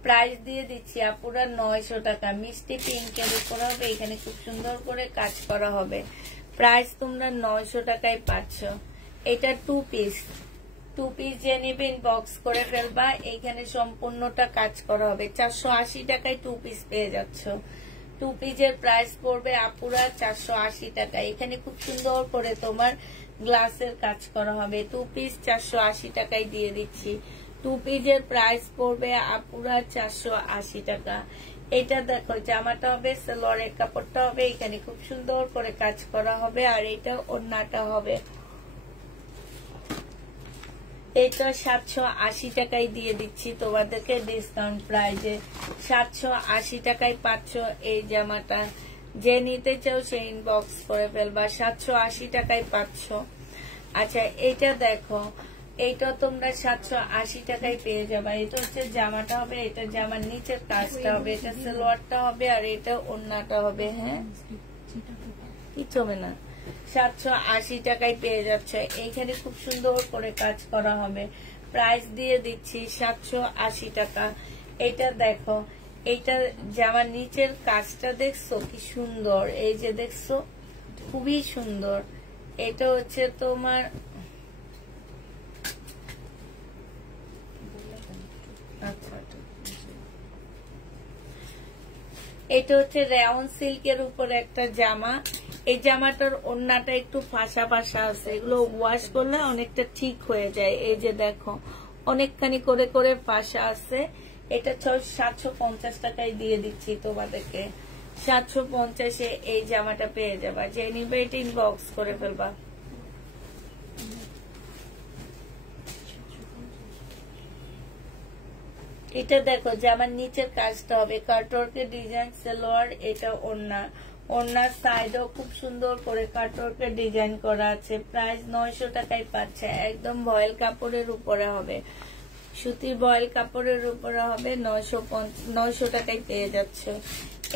প্রাইস দিয়ে দিচ্ছি আপুরা 900 টাকা। মিষ্টি পিঙ্কের উপর হবে, এখানে খুব সুন্দর করে কাজ করা হবে। প্রাইস তোমরা 900 টাকায় পাচ্ছ। এটা 2 পিস যে নেবে ইনবক্স করে ফেলবা। এইখানে সম্পূর্ণটা কাজ করা হবে। 480 টাকায় 2 পিস পেয়ে যাচ্ছ। 2 পিসের প্রাইস পড়বে আপুরা 480 টাকা। এখানে খুব সুন্দর করে তোমার গ্লাসের কাজ করা হবে। 2 পিস 480 টাকায় দিয়ে দিচ্ছি। 2 পিসের প্রাইস পড়বে আপুরা 480 টাকা। এটা দেখো জামাটা হবে, সালোয়ারের কাপড়টা হবে, এখানে খুব সুন্দর করে কাজ করা হবে, আর এটা ওড়নাটা হবে। এটা 780 টাকায় দিয়ে দিচ্ছি তোমাদেরকে ডিসকাউন্ট প্রাইজে। 780 টাকায় পাচ্ছ এই জামাটা। যে নিতে চাও সে ইনবক্স করে ফেলবা। 780 টাকায় পাচ্ছ। আচ্ছা, এটা দেখো, এইটা তোমরা 780 টাকায় পেয়ে যাবা। এটা হচ্ছে জামাটা হবে, এটা জামার নিচের কাজটা হবে, এটা সালোয়ারটা হবে, আর এটা ওড়নাটা হবে। হ্যাঁ, কিচ্ছু হবে না। 780 টাকায় পেয়ে যাচ্ছে। এইখানে খুব সুন্দর করে কাজ করা হবে। প্রাইস দিয়ে দিচ্ছি 780 টাকা। এটা দেখো, এইটা জামার নিচের কাজটা দেখছো কি সুন্দর, এই যে দেখছো খুবই সুন্দর। এটা হচ্ছে তোমার এটা হচ্ছে রেয়ন সিল্কের উপর একটা জামা। এই জামাটার ওড়নাটা একটু ফাঁসা ফাঁসা আছে, এগুলো ওয়াশ করলে অনেকটা ঠিক হয়ে যায়। এই যে দেখো অনেকখানি করে করে ফাঁসা আছে। এটা 750 টাকায় দিয়ে দিচ্ছি তোমাদেরকে। 750-এ এই জামাটা পেয়ে যাবা। যে নিবে এটা ইনবক্স করে ফেলবা। এটা দেখো জামার নিচের কাজটা হবে, কাটওয়ার্কের ডিজাইন সালোয়ার, এটা ওড়না। ওড়নার সাইডও খুব সুন্দর করে কাটওয়ার্কের ডিজাইন করা আছে। প্রাইস 900 টাকায় পাচ্ছে। একদম ভয়েল কাপড়ের উপরে হবে, সুতির ভয়েল কাপড়ের উপরে হবে। 900 টাকায় পেয়ে যাচ্ছে।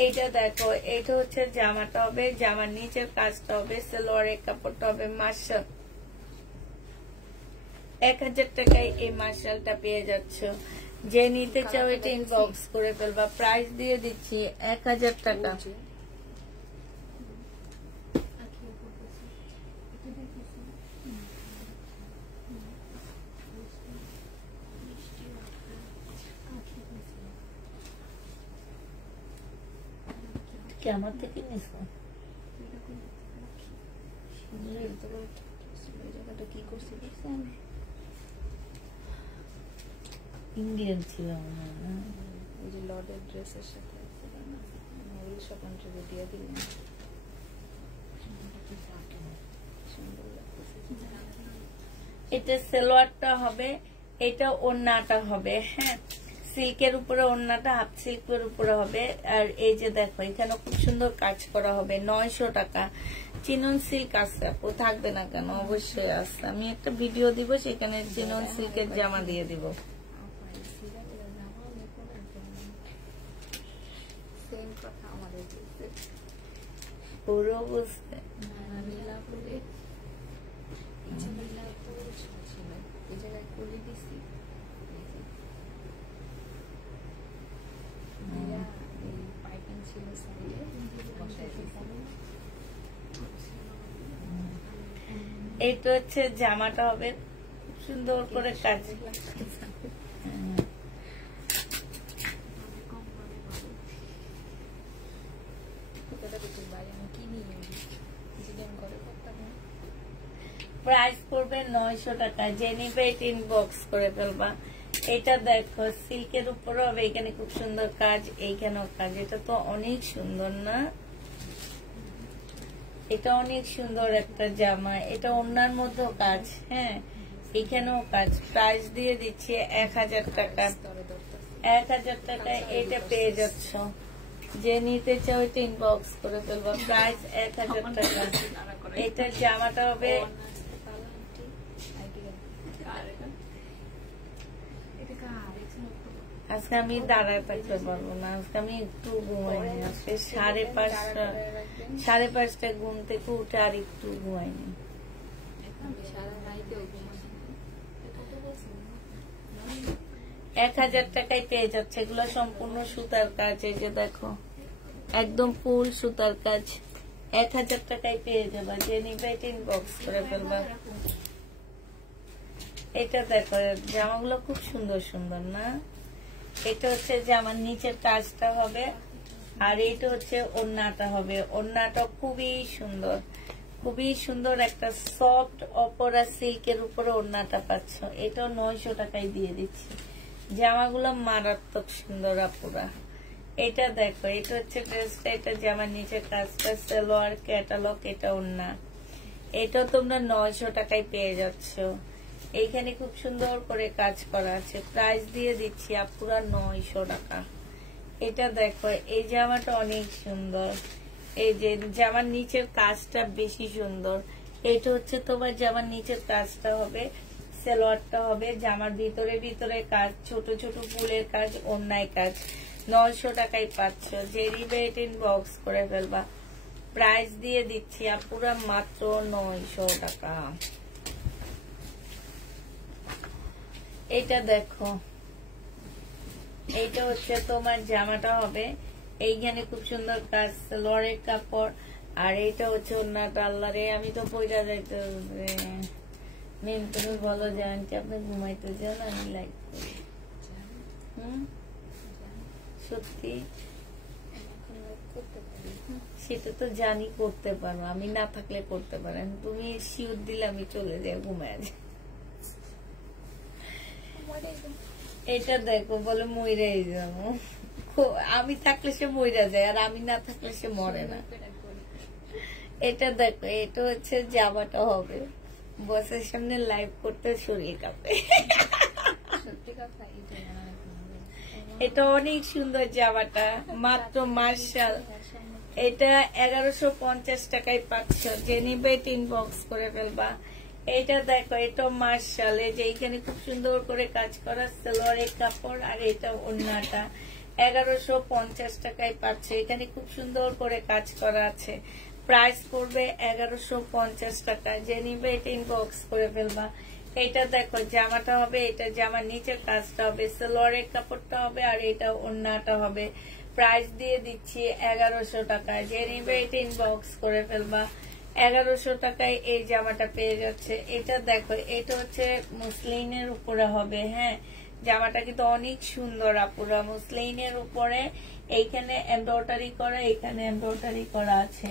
এইটা দেখো, এটা হচ্ছে জামাটা হবে, জামার নিচের কাজটা হবে, সালোয়ারের কাপড়টা হবে। মার্শাল 1000 টাকায় এই মার্শালটা পেয়ে যাচ্ছ। যে নিতে চাও এটা ইনবক্স করে ফেলবা। প্রাইস দিয়ে দিচ্ছি 1000 টাকা। কি আমার থেকে নিছো? কি করছি ইন্ডিয়ান ছিল না, ওই যে লর্ডের ড্রেসের সাথে ওগুলো সব আন্টারে দিয়ে দিলাম। এটা সালোয়ারটা হবে, এটা ওড়নাটা হবে। হ্যাঁ, সিল্কের উপরে ওড়নাটা হাফ সিল্কের উপরে হবে। আর এই যে দেখো এখানে খুব সুন্দর কাজ করা হবে। 900 টাকা। চিনন সিল্ক আছে, ও থাকবে না কেন, অবশ্যই আছে। আমি একটা ভিডিও দিব, সেখানে চিনন সিল্কের জামা দিয়ে দিব। পুরো বুঝতে এইটা হচ্ছে জামাটা হবে সুন্দর করে কাজ। প্রাইস পড়বে 900 টাকা। যে নিবে এটা ইনবক্স করে ফেলবা। এটা দেখো সিল্কের উপর হবে, এখানে খুব সুন্দর কাজ, এইখানেও কাজ। এটা তো অনেক সুন্দর না? এটা অনেক সুন্দর একটা জামা। এটা ওড়নার মধ্যেও কাজ, হ্যাঁ এখানেও কাজ। প্রাইস দিয়ে দিচ্ছি 1000 টাকা। 1000 টাকায় এটা পেয়ে যাচ্ছ। যে নিতে চাও এটা ইনবক্স করে ফেলবা। প্রাইস 1000 টাকা। এটা জামাটা হবে, আজকে আমি দাঁড়ায় থাকতে পারবো না, আজকে আমি একটু ঘুমাইনি। আজকে 5:30 ঘুম থেকে উঠে আর একটু ঘুমাইনি। 1000 টাকায় পেয়ে যাচ্ছে। এগুলো সম্পূর্ণ সুতার কাজ। এই যে দেখো একদম ফুল সুতার কাজ। 1000 টাকায় পেয়ে যাবা। যে নিবে এটা ইনবক্স করে ফেলবা। এটা দেখো জামাগুলো খুব সুন্দর সুন্দর না? এটা হচ্ছে জামার নিচের কাজটা হবে, আর এটা হচ্ছে ওড়নাটা হবে। ওড়নাটা খুবই সুন্দর, খুবই সুন্দর একটা সফট অপরা সিল্কের উপরে ওড়নাটা পাচ্ছ। এটাও 900 টাকায় দিয়ে দিচ্ছি। জামাগুলো মারাত্মক সুন্দর আপুরা। এটা দেখো এটা হচ্ছে ড্রেসটা, এটা জামার নিচের কাজটা, সালোয়ার ক্যাটালগ, এটা ওড়না। এটা তোমরা 900 টাকায় পেয়ে যাচ্ছ। এইখানে খুব সুন্দর করে কাজ করা আছে। প্রাইস দিয়ে দিচ্ছি আপুরা 900 টাকা। এটা দেখো এই জামাটা অনেক সুন্দর। এই যে জামার নিচের কাজটা বেশি সুন্দর। এটা হচ্ছে তোমার জামার নিচের কাজটা হবে, সালোয়ারটা হবে, জামার ভিতরে ভিতরে কাজ, ছোট ছোট ফুলের কাজ, ওড়নায় কাজ। 900 টাকায় পাচ্ছ। যে রিবেট ইনবক্স করে ফেলবা। প্রাইস দিয়ে দিচ্ছি আপুরা মাত্র 900 টাকা। এটা দেখো এইটা হচ্ছে তোমার জামাটা হবে, এইখানে খুব সুন্দর কাজ, লরের কাপড়, আর এইটা হচ্ছে ওড়নাটা। আল্লাহ রে আমি তো পয়সা যাইতে মেন। তুমি বলো যে আন্টি আপনি ঘুমাইতে যান, আমি লাইক করি। সত্যি সেটা তো জানি করতে পারো, আমি না থাকলে করতে পারেন। তুমি শিওর দিলে আমি চলে যাই ঘুমায় যাই। এটা দেখো বলে মইরাই যাবো। আমি থাকলে সে মইরা যায়, আর আমি না থাকলে সে মরে না। এটা দেখো এটা হচ্ছে জামাটা হবে। বসের সামনে লাইভ করতে শরীর কাঁপে। এটা অনেক সুন্দর জামাটা, মাত্র মার্শাল। এটা 1150 টাকায় পাচ্ছ। যে নিবে ইনবক্স করে ফেলবা। এটা দেখো এটা মার্শাল। এই যে এইখানে খুব সুন্দর করে কাজ করা, সালোয়ারের কাপড়, আর এটা ওড়নাটা। 1150 টাকায় পাচ্ছে। এখানে খুব সুন্দর করে কাজ করা আছে। প্রাইস পড়বে 1150 টাকা। যে নিবে এটা ইনবক্স করে ফেলবা। এটা দেখো জামাটা হবে, এটা জামার নিচের কাজটা হবে, সালোয়ারের কাপড়টা হবে, আর এটা ওড়নাটা হবে। প্রাইস দিয়ে দিচ্ছি 1100 টাকা। যে নিবে এটা ইনবক্স করে ফেলবা। 1100 টাকায় এই জামাটা পেয়ে যাচ্ছে। এটা দেখো এটা হচ্ছে মুসলিনের উপরে হবে, হ্যাঁ জামাটা কিন্তু অনেক সুন্দর আপুরা। মুসলিনের উপরে এইখানে এমব্রয়ডারি করা, এখানে এমব্রয়ডারি করা আছে।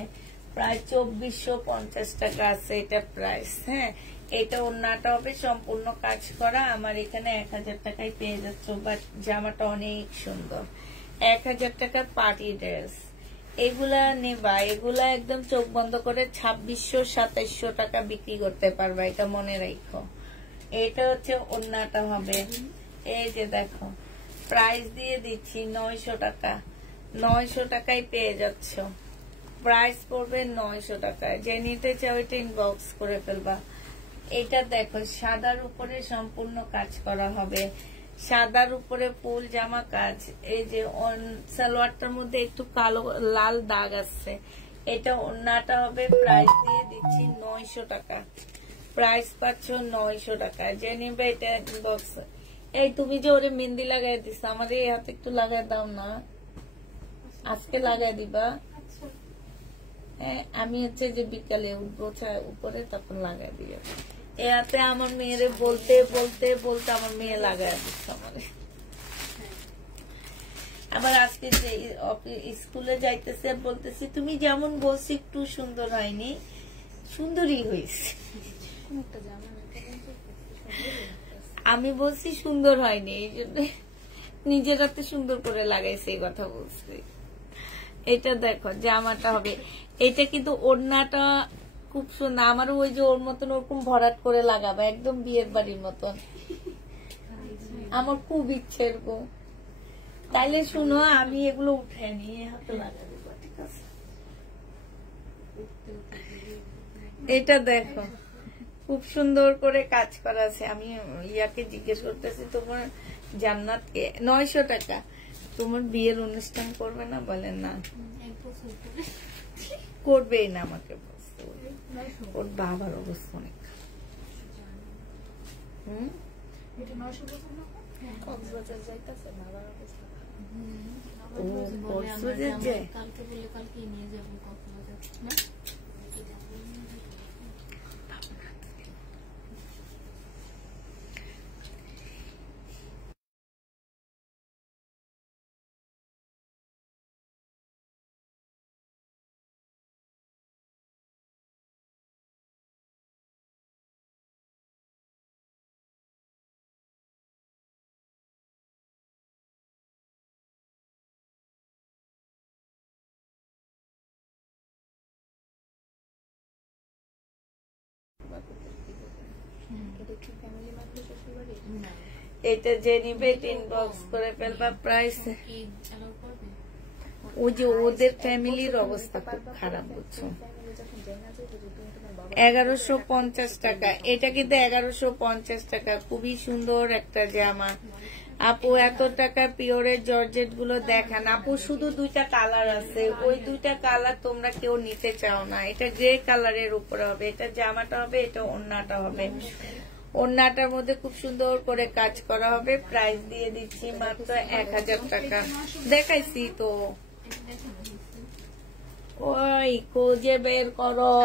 প্রায় 2450 টাকা আছে এটা প্রাইস, হ্যাঁ। এটা ওড়নাটা হবে সম্পূর্ণ কাজ করা। আমার এখানে 1000 টাকায় পেয়ে যাচ্ছ। বাট জামাটা অনেক সুন্দর। 1000 টাকার পার্টি ড্রেস। এগুলা নেবা, এগুলা একদম চোখ বন্ধ করে 2600-2700 টাকা বিক্রি করতে পারবা, এটা মনে রাখো। এটা হচ্ছে ওড়নাটা হবে। এই যে দেখো প্রাইস দিয়ে দিচ্ছি 900 টাকা। 900 টাকায় পেয়ে যাচ্ছ। প্রাইস পড়বে 900 টাকায়। যে নিতে চাও এটা ইনবক্স করে ফেলবা। এটা দেখো সাদার উপরে সম্পূর্ণ কাজ করা হবে, সাদার উপরে ফুল জামা কাজ। এই যে সালোয়ারটার মধ্যে একটু কালো লাল দাগ আছে। এটা ওড়নাটা হবে। প্রাইস দিয়ে দিচ্ছি 900 টাকা। প্রাইস পাচ্ছ 900 টাকা। যে নিবে এটা ইনবক্স। এই তুমি যে ওরে মেহেন্দি লাগাই দিছ, আমার এই হাতে একটু লাগাই দাও না, আজকে লাগাই দিবা। আমি হচ্ছে যে বিকালে উঠবো উপরে তখন লাগাই দিয়ে এতে আমার মেয়েরে বলতে বলতে বলতে আমার মেয়ে লাগাই দিচ্ছে আমার। আবার আজকে যে স্কুলে যাইতেছে বলতেছি তুমি যেমন বলছি একটু সুন্দর হয়নি, সুন্দরই হয়েছে। আমি বলছি সুন্দর হয়নি, এই জন্য নিজের হাতে সুন্দর করে লাগাইছে এই কথা বলছি। এটা দেখো জামাটা হবে, এটা কিন্তু ওড়নাটা খুব সুন্দর। আমারও ওই যে ওর মতন ওরকম ভরাট করে লাগাবো একদম বিয়ের বাড়ির মতন, আমার খুব ইচ্ছে এরকম। তাইলে শুনো আমি এগুলো উঠে নিয়ে হাতে লাগাবো, ঠিক আছে? এটা দেখো খুব সুন্দর করে কাজ করা আছে। আমি ইয়াকে জিজ্ঞেস করতেছি তোমার জান্নাতকে 900 টাকা, তোমার বিয়ের অনুষ্ঠান করবে না? বলেন না, করবেই না। আমাকে ওর বাবার অবস্থা অনেক কালকে বলে কালকে নিয়ে যাবো কক্সবাজার। এটা যে নিবে ইনবক্স করে ফেলবা প্রাইস। ওই যে ওদের ফ্যামিলির অবস্থা খুব খারাপ, বুঝছো? 1150 টাকা, এটা কিন্তু 1150 টাকা। খুবই সুন্দর একটা জামা। আপু এত টাকা পিওরের জর্জেট গুলো দেখান। আপু শুধু 2টা কালার আছে, ওই 2টা কালার তোমরা কেউ নিতে চাও না। এটা গ্রে কালারের উপরে হবে, এটা জামাটা হবে, এটা ওড়নাটা হবে। ওড়নাটার মধ্যে খুব সুন্দর করে কাজ করা হবে। প্রাইস দিয়ে দিচ্ছি মাত্র 1000 টাকা। দেখাইছি তো, ওই খোঁজে বের করো।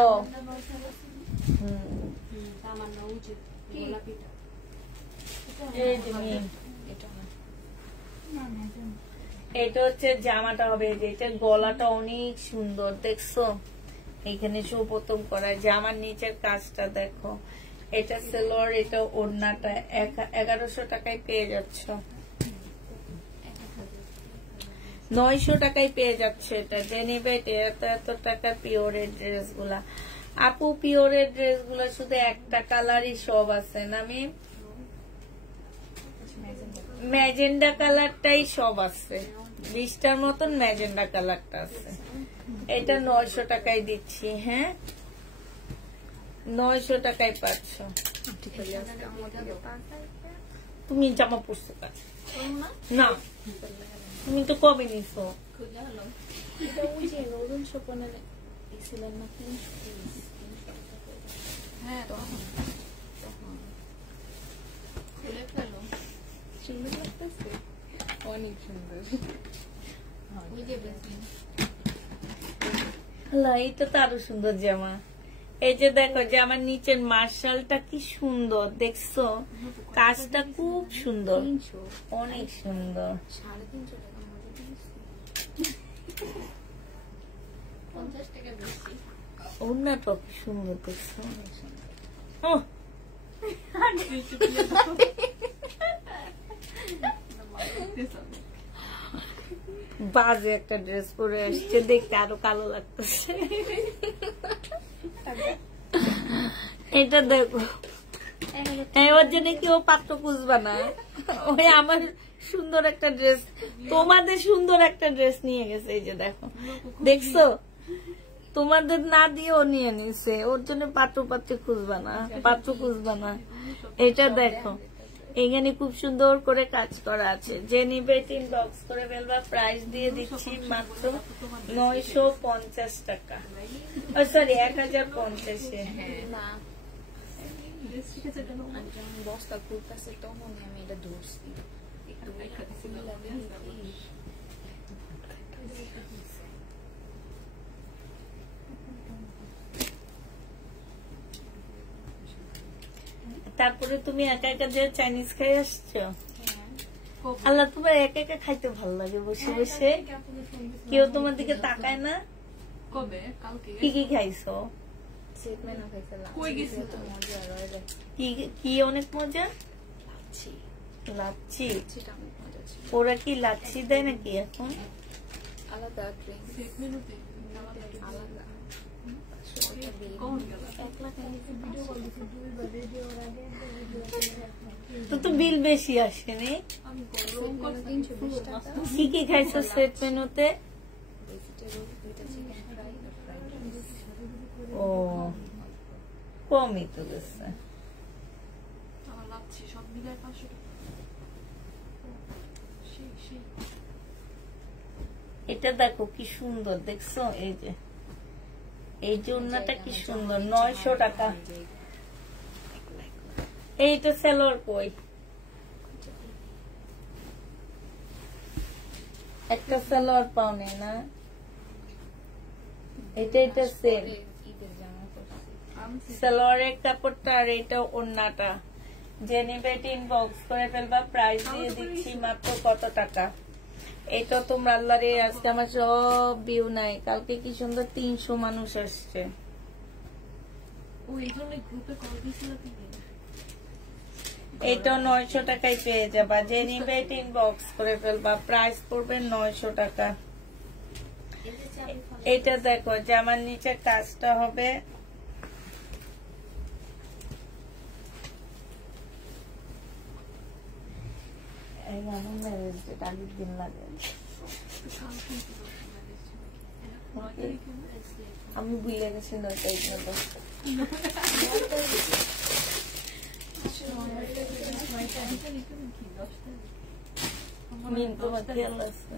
এটা হচ্ছে জামাটা হবে, এটা গলাটা অনেক সুন্দর, দেখছো? এখানে সুপ্রথম করা জামার নিচের কাজটা দেখো। এটা সেলোয়ার, এটা ওড়নাটা 1100 টাকায় পেয়ে যাচ্ছ, 900 টাকায় পেয়ে যাচ্ছে। এটা যে নিবে এত টাকা পিওরের ড্রেস গুলা। আপু পিওরের ড্রেস গুলা শুধু একটা কালারই সব আছে না? আমি ম্যাজেন্ডা কালারটাই সব আছে, 20টার মতন ম্যাজেন্ডা কালারটা আছে। এটা 900 টাকায় দিচ্ছি। হ্যাঁ 900 টাকায় পাচ্ছ। তুমি জামা পরছো না? তুমি তো কবে নিছো? অনেক সুন্দর। এটা তো আরো সুন্দর জামা। এই যে দেখো যে আমার নিচের মার্শালটা কি সুন্দর, দেখছো? কাজটা খুব সুন্দর, অনেক সুন্দর। 350 টাকা বেশি। ওড়নাটা কি সুন্দর, দেখছো? বাজে একটা ড্রেস পরে আসছে, দেখতে আরো কালো লাগতেছে। এটা দেখো, ওর জন্য কি ও পাত্র খুঁজবা না? ওই আমার সুন্দর একটা ড্রেস, তোমাদের সুন্দর একটা ড্রেস নিয়ে গেছে। এই যে দেখো, দেখছো? তোমাদের না দিয়ে ও নিয়ে নিছে। ওর জন্য পাত্র খুঁজবা না, পাত্র খুঁজবা না। এটা দেখো, এখানে খুব সুন্দর করে কাজ করা আছে। যে নিবে ইনবক্স করে ফেলবা। প্রাইস দিয়ে দিচ্ছি মাত্র 950 টাকা, সরি 1050-এ। বস্তা ঘুরতেছে তখন আমি এটা ধরছি। তারপরে তুমি একা একা যে চাইনিজ খাই আসছো। কবে? আল্লাহ, তোমার একা একা খাইতে ভালো লাগে বসে বসে, কেউ তোমার দিকে তাকায় না। কবে? কালকে কি কি খাইছো? কই গেছিল? কি কি অনেক মজা? লাচ্ছি। সেটা অনেক মজা ছিল। ওরা কি লাচ্ছি দেয় নাকি এখন? আলাদা ড্রিঙ্ক সেট মেনুতে আলাদা। কখন গেল? তো বিল বেশি আসেনি। আমি গরম করে 320 টাকা। কি কি খাইছো সেট মেনুতে? ভেজিটেবল, 2টা চিকেন ফ্রাই, ফ্রাইড রাইস। ও, কমই তো গেছে। আমার লাগছে সব মিলায় 500 টাকা। সেই এটা দেখো কি সুন্দর, দেখছো? এই যে ওড়নাটা কি সুন্দর, 900 টাকা। এইটা সেলোর কই? একটা সেলোয়ার পাওনে না, এটা সেম ঈদের জামা পরছি। সালোয়ারের কাপড়টা আর এটা ওড়নাটা। যে নিবে ইনবক্স করে ফেলবা, প্রাইস দিয়ে দিচ্ছি মাত্র কত টাকা। এটা তোমরা আল্লাহরে, আজকে আমার সব ভিউ নাই, কালকে কি সুন্দর 300 মানুষ আসছে। ও এই জন্য গ্রুপে কল দিয়েছিল তুমি? এটা 900 টাকায় পেয়ে যাবা। যে নিবে ইনবক্স করে ফেলবা, প্রাইস পড়বে 900 টাকা। এটা দেখো, জামার নিচে কাজটা হবে আগের দিন লাগে। আমি বুঝলে গেছি 9 তারিখ না 10 মিন্টু বাকি আল্লাহ আছে।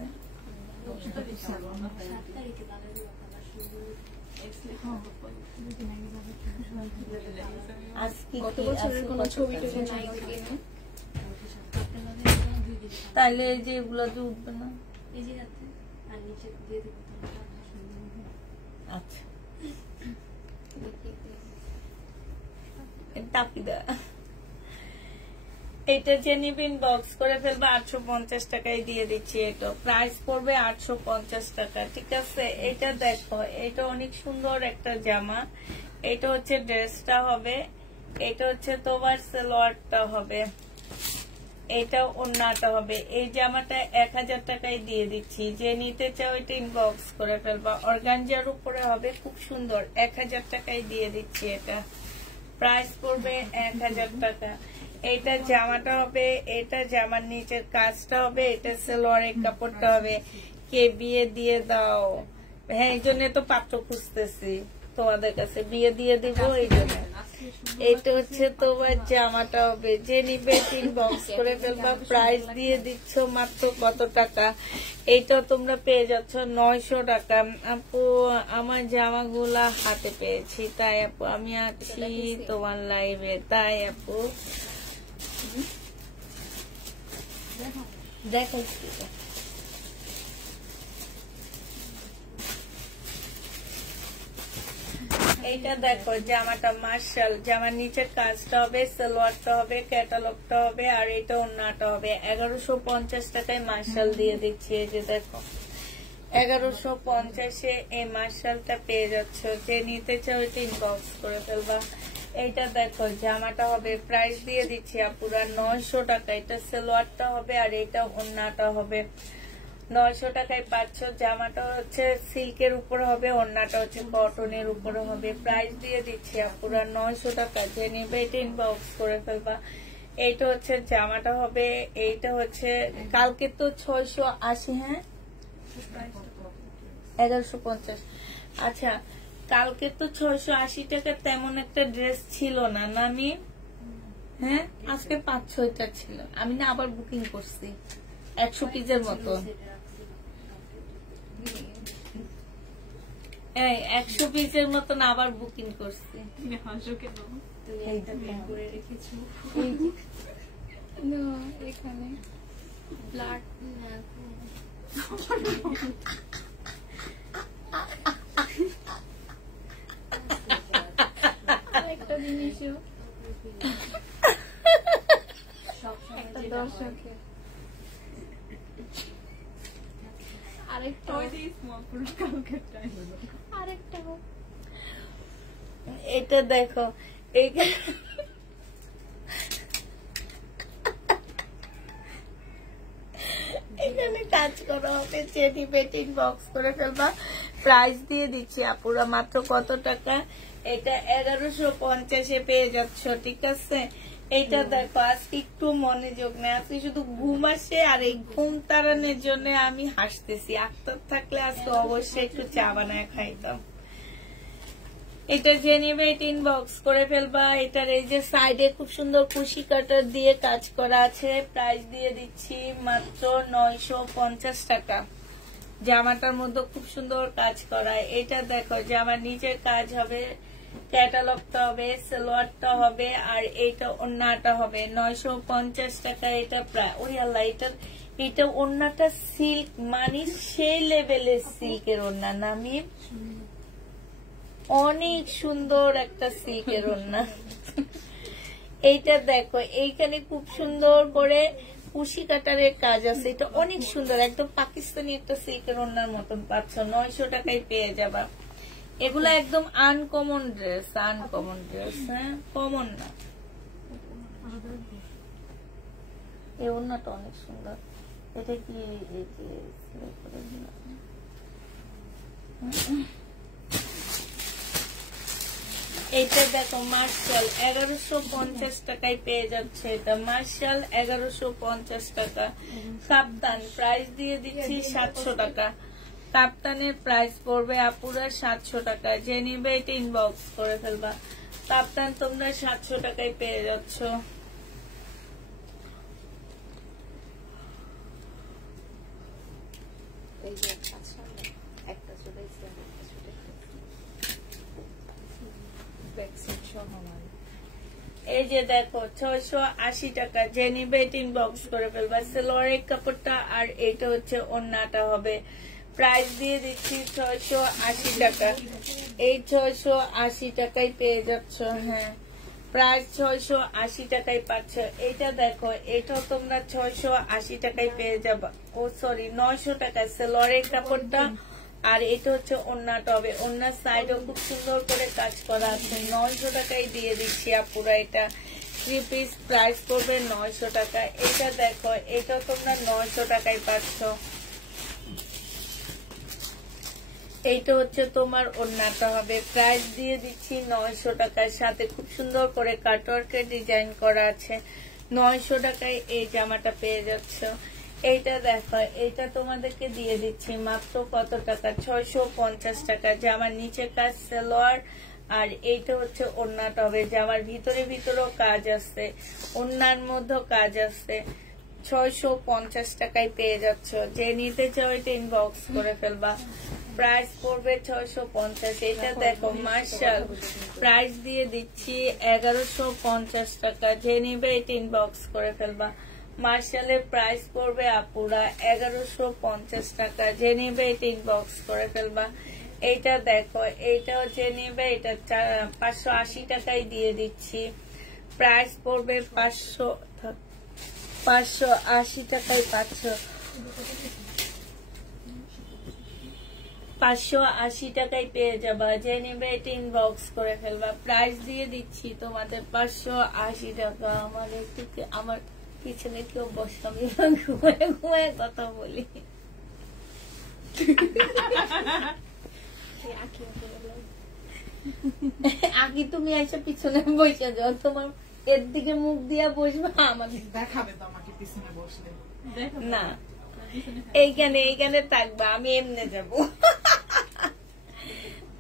আজকে গত বছরের কোনো ছবি টবি নাই ওইদিন। তাইলে এই যে এগুলো যে উঠবে না। আচ্ছা, টাপিদা এটা যে নিবেন বক্স করে ফেলবে 850 টাকায় দিয়ে দিচ্ছি। এটা প্রাইস পড়বে 850 টাকা, ঠিক আছে? এটা দেখো, এটা অনেক সুন্দর একটা জামা। এটা হচ্ছে ড্রেসটা হবে, এটা হচ্ছে তোমার সালোয়ারটা হবে, এটা ওড়নাটা হবে। এই জামাটা 1000 টাকায় দিয়ে দিচ্ছি। যে নিতে চাও এটা ইনবক্স করে ফেলবা। অর্গানজার উপরে হবে, খুব সুন্দর, 1000 টাকায় দিয়ে দিচ্ছি। এটা প্রাইস পড়বে 1000 টাকা। এটা জামাটা হবে, এটা জামার নিচের কাজটা হবে, এটা সালোয়ারের কাপড়টা হবে। কে বিয়ে দিয়ে দাও? হ্যাঁ, এই জন্য তো পাত্র খুঁজতেছি তোমাদের কাছে, বিয়ে দিয়ে দিব এই জন্য। এটা হচ্ছে তোমার জামাটা হবে। যে নিবে ইনবক্স করে ফেলবা, প্রাইস দিয়ে দিচ্ছ মাত্র কত টাকা? এইটা তোমরা পেয়ে যাচ্ছ 900 টাকা। আপু, আমার জামাগুলা হাতে পেয়েছি, তাই আপু আমি আছি তোমার লাইভে, তাই আপু দেখাচ্ছি। এইটা দেখো, জামাটা মার্শাল, জামার নিচের কাজটা হবে, সালোয়ারটা হবে, ক্যাটালগটা হবে, আর এটা ওড়নাটা হবে। 1150 টাকায় মার্শাল দিয়ে দিচ্ছি। এই যে দেখো, 1150-এ এই মার্শালটা পেয়ে যাচ্ছ। যে নিতে চাও এটা ইনবক্স করে ফেলবা। এইটা দেখো, জামাটা হবে, প্রাইস দিয়ে দিচ্ছি আপুরা 900 টাকা। এটা সালোয়ারটা হবে আর এটা ওড়নাটা হবে। 900 টাকায় পাচ্ছ। জামাটা হচ্ছে সিল্কের উপরে হবে, ওড়নাটা হচ্ছে কটনের উপরে হবে। প্রাইস দিয়ে দিচ্ছি আপুরা 900 টাকা। যে নেবে এটা ইনবক্স করে ফেলবা। এইটা হচ্ছে জামাটা হবে, এইটা হচ্ছে কালকে তো 680, হ্যাঁ 1150। আচ্ছা, কালকে তো 680 টাকা তেমন একটা ড্রেস ছিল না, না আমি? হ্যাঁ, আজকে 5-6টা ছিল। আমি না আবার বুকিং করছি 100 পিসের মতো। 100 পিসের মতন আবার বুকিং করছি। হাসো কেন? করে রেখেছো এখানে ব্লাড একটা জিনিসও দর্শকে আরেকটা আরেকটা এটা দেখো এখানে কাজ করা হবে, চেনি বেটিং বক্স করে ফেলবা। প্রাইস দিয়ে দিচ্ছি আপুরা মাত্র কত টাকা, এটা 1150 পেয়ে যাচ্ছ, ঠিক আছে। এটা দেখো আজকে একটু মনোযোগ নেই, আজকে শুধু ঘুম আসে, আর এই ঘুম তাড়ানোর জন্য আমি হাসতেছি। আক্তার থাকলে আজকে অবশ্যই একটু চা বানায় খাইতাম। এটা জেনিভেট ইনবক্স করে ফেলবা। এটার এই যে সাইডে খুব সুন্দর কুশি কাটার দিয়ে কাজ করা আছে, প্রাইস দিয়ে দিচ্ছি মাত্র 950 টাকা। জামাটার মধ্যে খুব সুন্দর কাজ করা। এটা দেখো জামার নিচের কাজ হবে, ক্যাটালগটা হবে, সালোয়ারটা হবে, আর এইটা ওড়নাটা হবে 950 টাকা। এটা প্রায় ওই আল্লাহ, এটা ওড়নাটা সিল্ক, মানে সেই লেভেলের সিল্কের ওড়না না, আমি অনেক সুন্দর একটা সিল্কের ওড়না। এইটা দেখো এইখানে খুব সুন্দর করে কুশি কাটারের কাজ আছে, এটা অনেক সুন্দর, একদম পাকিস্তানি একটা সিল্কের ওড়নার মতন পাচ্ছ, 900 টাকায় পেয়ে যাবা। এগুলো একদম আনকমন ড্রেস, আনকমন ড্রেস, হ্যাঁ কমন না। এই ওড়নাটা অনেক সুন্দর। এটা কি এইটা দেখো মার্শাল 1150 টাকায় পেয়ে যাচ্ছে। এটা মার্শাল 1150 টাকা। কাপ্তান প্রাইস দিয়ে দিচ্ছি 700 টাকা। কাপ্তানের প্রাইস পড়বে আপুরা 700 টাকা। যে নিবে এটা ইনবক্স করে ফেলবা। কাপ্তান তোমরা 700 টাকায় পেয়ে যাচ্ছ। এই যে আচ্ছা একটা চলেছে এই যে দেখো 680 টাকা। যে নিবে এটা ইনবক্স করে ফেলবা। সালোয়ারের কাপড়টা আর এটা হচ্ছে ওড়নাটা হবে। প্রাইস দিয়ে দিচ্ছি 680 টাকা। এই 680 টাকায় পেয়ে যাচ্ছ। হ্যাঁ প্রাইস 680 টাকায় পাচ্ছ। এটা দেখো এটাও তোমরা 680 টাকায় পেয়ে যাবা। ও সরি 900 টাকা সালোয়ারের কাপড়টা, আর এটা হচ্ছে ওড়নাটা হবে। ওড়নার সাইডও খুব সুন্দর করে কাজ করা আছে। 900 টাকায় দিয়ে দিচ্ছি আপুরা। এটা 3 পিস প্রাইস পড়বে 900 টাকা। এটা দেখো এটাও তোমরা 900 টাকায় পাচ্ছ। এইটা হচ্ছে তোমার ওড়নাটা হবে। প্রাইস দিয়ে দিচ্ছি 900 টাকার সাথে খুব সুন্দর করে কাটওয়ার্কের ডিজাইন করা আছে। 900 টাকায় এই জামাটা পেয়ে যাচ্ছ। এইটা দেখো এইটা তোমাদেরকে দিয়ে দিচ্ছি মাত্র কত টাকা, 650 টাকা। জামার নিচে কাজ সালোয়ার, আর এইটা হচ্ছে ওড়নাটা হবে। জামার ভিতরেও কাজ আছে, ওড়নার মধ্যেও কাজ আছে। 650 টাকায় পেয়ে যাচ্ছ। যে নিতে চাও এটা ইনবক্স করে ফেলবা। প্রাইস পড়বে 650। এটা দেখো মার্শাল প্রাইস দিয়ে দিচ্ছি 1150 টাকা। যে নিবে এটা ইনবক্স করে ফেলবা। মার্শালের প্রাইস পড়বে আপুরা 1150 টাকা। যে নিবে এটা ইনবক্স করে ফেলবা। এইটা দেখো এইটাও যে নিবে এটা 580 টাকায় দিয়ে দিচ্ছি। প্রাইস পড়বে 580 টাকায় পাচ্ছ। 580 টাকায় পেয়ে যাবা। যে নিবে এটা ইনবক্স করে ফেলবা। প্রাইস দিয়ে দিচ্ছি তোমাদের 580 টাকা। আমার পিছনে কেউ বসে, আমি ঘুমায় কথা বলি। আগে তুমি এসে পিছনে বসে যাও, তোমার এর দিকে মুখ দিয়া বসবা, আমাদের দেখাবে তো আমাকে পিছনে বসলে। না এইখানে থাকবা, আমি এমনি যাব,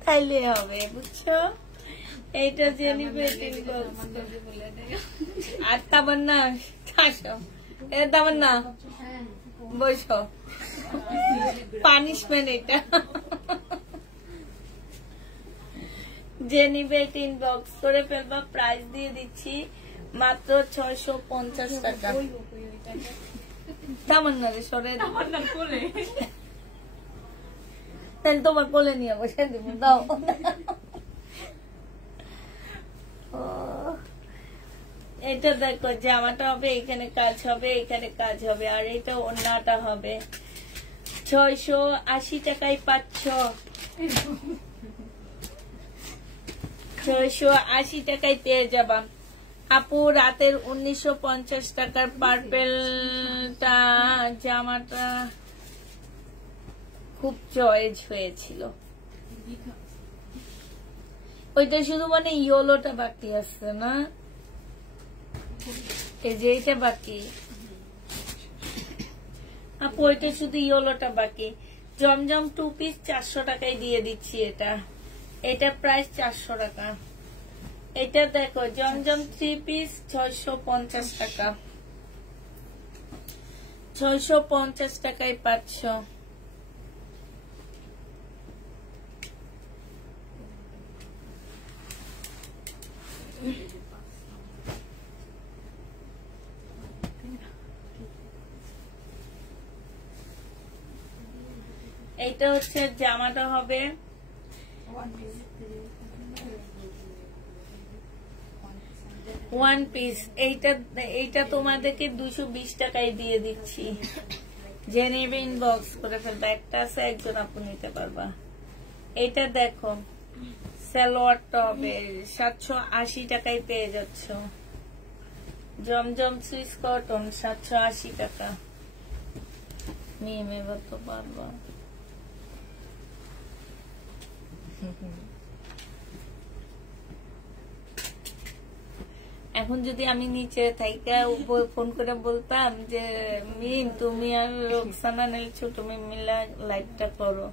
তাইলে হবে বুঝছো। এইটা জেনি বেটিং বক্স। আর তামান্না আসো, এ তামান্না বসো, পানিশমেন্ট এটা। জেনি বেটিং বক্স করে ফেলবা। প্রাইস দিয়ে দিচ্ছি মাত্র 650 টাকা। তামান্না রে সরে তাহলে তোমার কোলে নিয়ে বসে দিব, দাও। এটা দেখো জামাটা হবে, এখানে কাজ হবে, এখানে কাজ হবে, আর এটা ওড়নাটা হবে। 680 টাকায় পাচ্ছ, 680 টাকায় পেয়ে যাবা আপু। রাতের 1950 টাকার পার্পেলটা জামাটা খুব চয়েজ হয়েছিল। ওইটা শুধু মানে ইয়েলোটা বাকি আছে না, এই যে এটা বাকি আপু, ওইটা শুধু ইয়েলোটা বাকি। জমজম 2 পিস 400 টাকায় দিয়ে দিচ্ছি। এটা প্রাইস 400 টাকা। এটা দেখো জমজম 3 পিস 650 টাকা, 650 টাকায় পাচ্ছ। এইটা হচ্ছে জামাটা হবে ওয়ান পিস। এইটা তোমাদেরকে 220 টাকায় দিয়ে দিচ্ছি। যে নেবে ইনবক্স করে ফেলবা, একটা আছে একজন আপু নিতে পারবা। এইটা দেখো সালোয়ারটা হবে 780 টাকায় পেয়ে যাচ্ছ। জমজম সুইস কটন 780 টাকা। নিয়ে নেবে তো পারবা। এখন যদি আমি নিচে থাইকা ফোন করে বলতাম যে মিন তুমি আর রোকসানা নেই ছোট মিলা লাইভটা করো,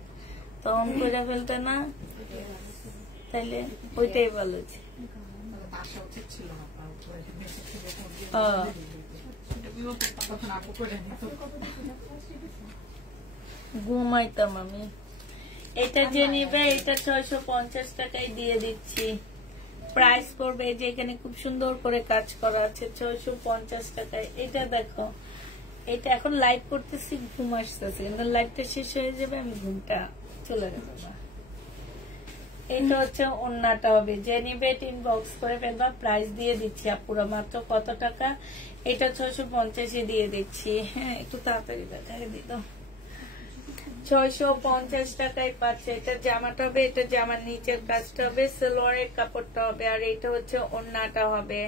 তখন করে ফেলতে না, তাইলে ওইটাই ভালো। আসা উচিত ছিল না, ঘুমাইতাম আমি। এটা যে নিবে এটা 650 টাকায় দিয়ে দিচ্ছি। প্রাইস পড়বে যে এখানে খুব সুন্দর করে কাজ করা আছে 650 টাকায়। এটা দেখো, এটা এখন লাইভ করতেছি, ঘুম আসতেছে, কিন্তু লাইভটা শেষ হয়ে যাবে, আমি ঘুমটা চলে যাবো। এটা হচ্ছে ওন্নাটা হবে। যে নিবে ইনবক্স করে ফেলবা, প্রাইস দিয়ে দিচ্ছি আপুরা মাত্র কত টাকা, এটা 650 দিয়ে দিচ্ছি। হ্যাঁ একটু তাড়াতাড়ি দেখাই দিত। 650 টাকায় পাচ্ছে। এটা জামাটা হবে, এটা জামার নিচের কাজটা হবে, সালোয়ারের কাপড়টা হবে, আর এটা হচ্ছে ওন্নাটা হবে।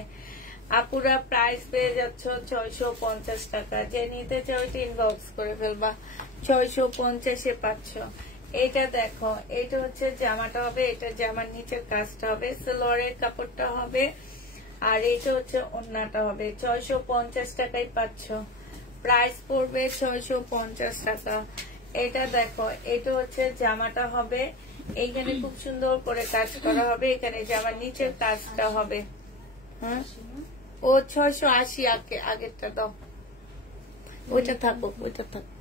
আপুরা প্রাইস পেয়ে যাচ্ছ 650 টাকা। যে নিতে চাও ওইটা ইনবক্স করে ফেলবা, 650 পাচ্ছ। এটা দেখো, এটা হচ্ছে জামাটা হবে, এটা জামার নিচের কাজটা হবে, সালোয়ারের কাপড়টা হবে, আর এটা হচ্ছে ওন্নাটা হবে। 650 টাকায় পাচ্ছ। প্রাইস পড়বে 650 টাকা। এটা দেখো, এটা হচ্ছে জামাটা হবে, এইখানে খুব সুন্দর করে কাজ করা হবে, এখানে জামার নিচের কাজটা হবে। হ্যাঁ ও 680 আগেরটা দাও, ওইটা থাকুক, ওইটা থাকুক।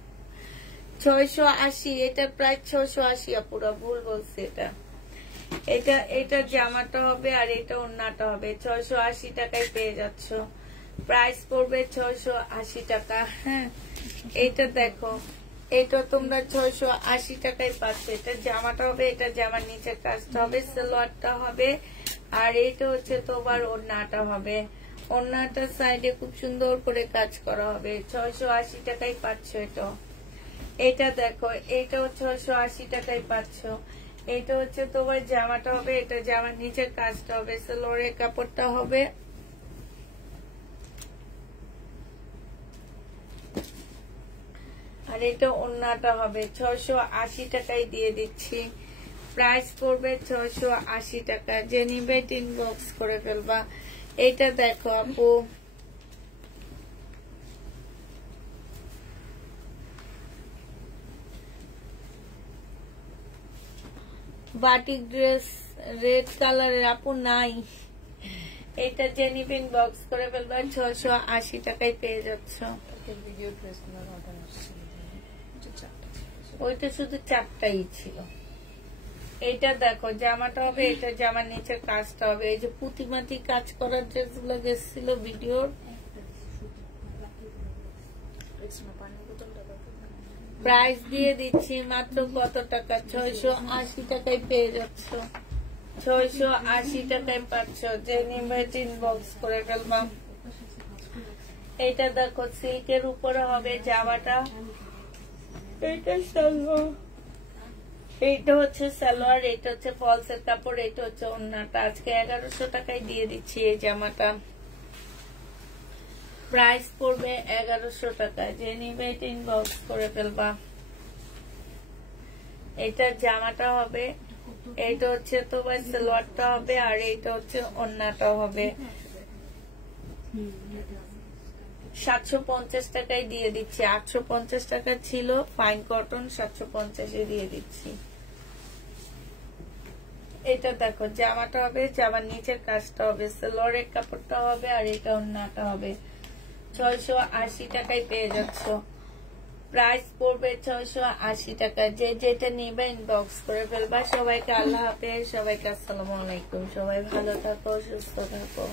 680, এটা প্রায় 680 আপুরা, ভুল বলছে। এটা জামাটা হবে, আর এটা ওন্নাটা হবে। 680 টাকায় পেয়ে যাচ্ছ। প্রাইস পড়বে 680 টাকা। হ্যাঁ এটা দেখো, এটা তোমরা 680 টাকায় পাচ্ছ। এটা জামাটা হবে, এটা জামার নিচের কাজটা হবে, সালোয়ারটা হবে, আর এটা হচ্ছে তোমার ওন্নাটা হবে। ওন্নাটার সাইডে খুব সুন্দর করে কাজ করা হবে। 680 টাকায় পাচ্ছ। এটা দেখো, এটাও 680 টাকায় পাচ্ছ। এটা হচ্ছে তোমার জামাটা হবে, এটা জামার নিচের কাজটা হবে, সালোয়ারের কাপড়টা হবে, আর এটা ওন্নাটা হবে। 680 টাকায় দিয়ে দিচ্ছি। প্রাইস পড়বে 680 টাকা। যে নিবে ইনবক্স করে ফেলবা। এটা দেখো আপু, বাটিক ড্রেস রেড কালারের আপু নাই। এটা যে নিবে ইনবক্স করে ফেলবা, 680 টাকায় পেয়ে যাচ্ছ। ভিডিও ড্রেসগুলোর অর্ডার আসছে, ওইটা শুধু 4টাই ছিল। এটা দেখো, জামাটা হবে, এটা জামার নিচের কাজটা হবে। এই যে পুঁতিমাটি কাজ করার ড্রেসগুলো গেছিল ভিডিওর, প্রাইস দিয়ে দিচ্ছি মাত্র কত টাকা, 680 টাকায় পেয়ে যাচ্ছ। 680 টাকায় পাচ্ছ। যে নিবে ইনবক্স করে ফেলবা। এটা দেখো সিল্কের উপরে হবে জামাটা, এটা সালোয়ার, এইটা হচ্ছে সালোয়ার, এটা হচ্ছে ফলসের কাপড়, এটা হচ্ছে ওড়নাটা। আজকে 1100 টাকায় দিয়ে দিচ্ছি এই জামাটা। প্রাইস পড়বে 1100 টাকা। যে নিবে এটা ইনবক্স করে ফেলবা। এটা জামাটা হবে, এইটা হচ্ছে তোমার সালোয়ারটা হবে, আর এইটা হচ্ছে ওড়নাটা হবে। 750 টাকায় দিয়ে দিচ্ছি। 850 টাকা ছিল ফাইন কটন, 750-এ দিয়ে দিচ্ছি। এটা দেখো জামাটা হবে, জামার নিচের কাজটা হবে, সালোয়ারের কাপড়টা হবে, আর এটা ওড়নাটা হবে। 680 টাকায় পেয়ে যাচ্ছ। প্রাইস পড়বে 680 টাকা। যে যেটা নিবে ইনবক্স করে ফেলবা। সবাইকে আল্লাহ হাফেজ, সবাইকে আসসালামু আলাইকুম। সবাই ভালো থাকো, সুস্থ থাকো।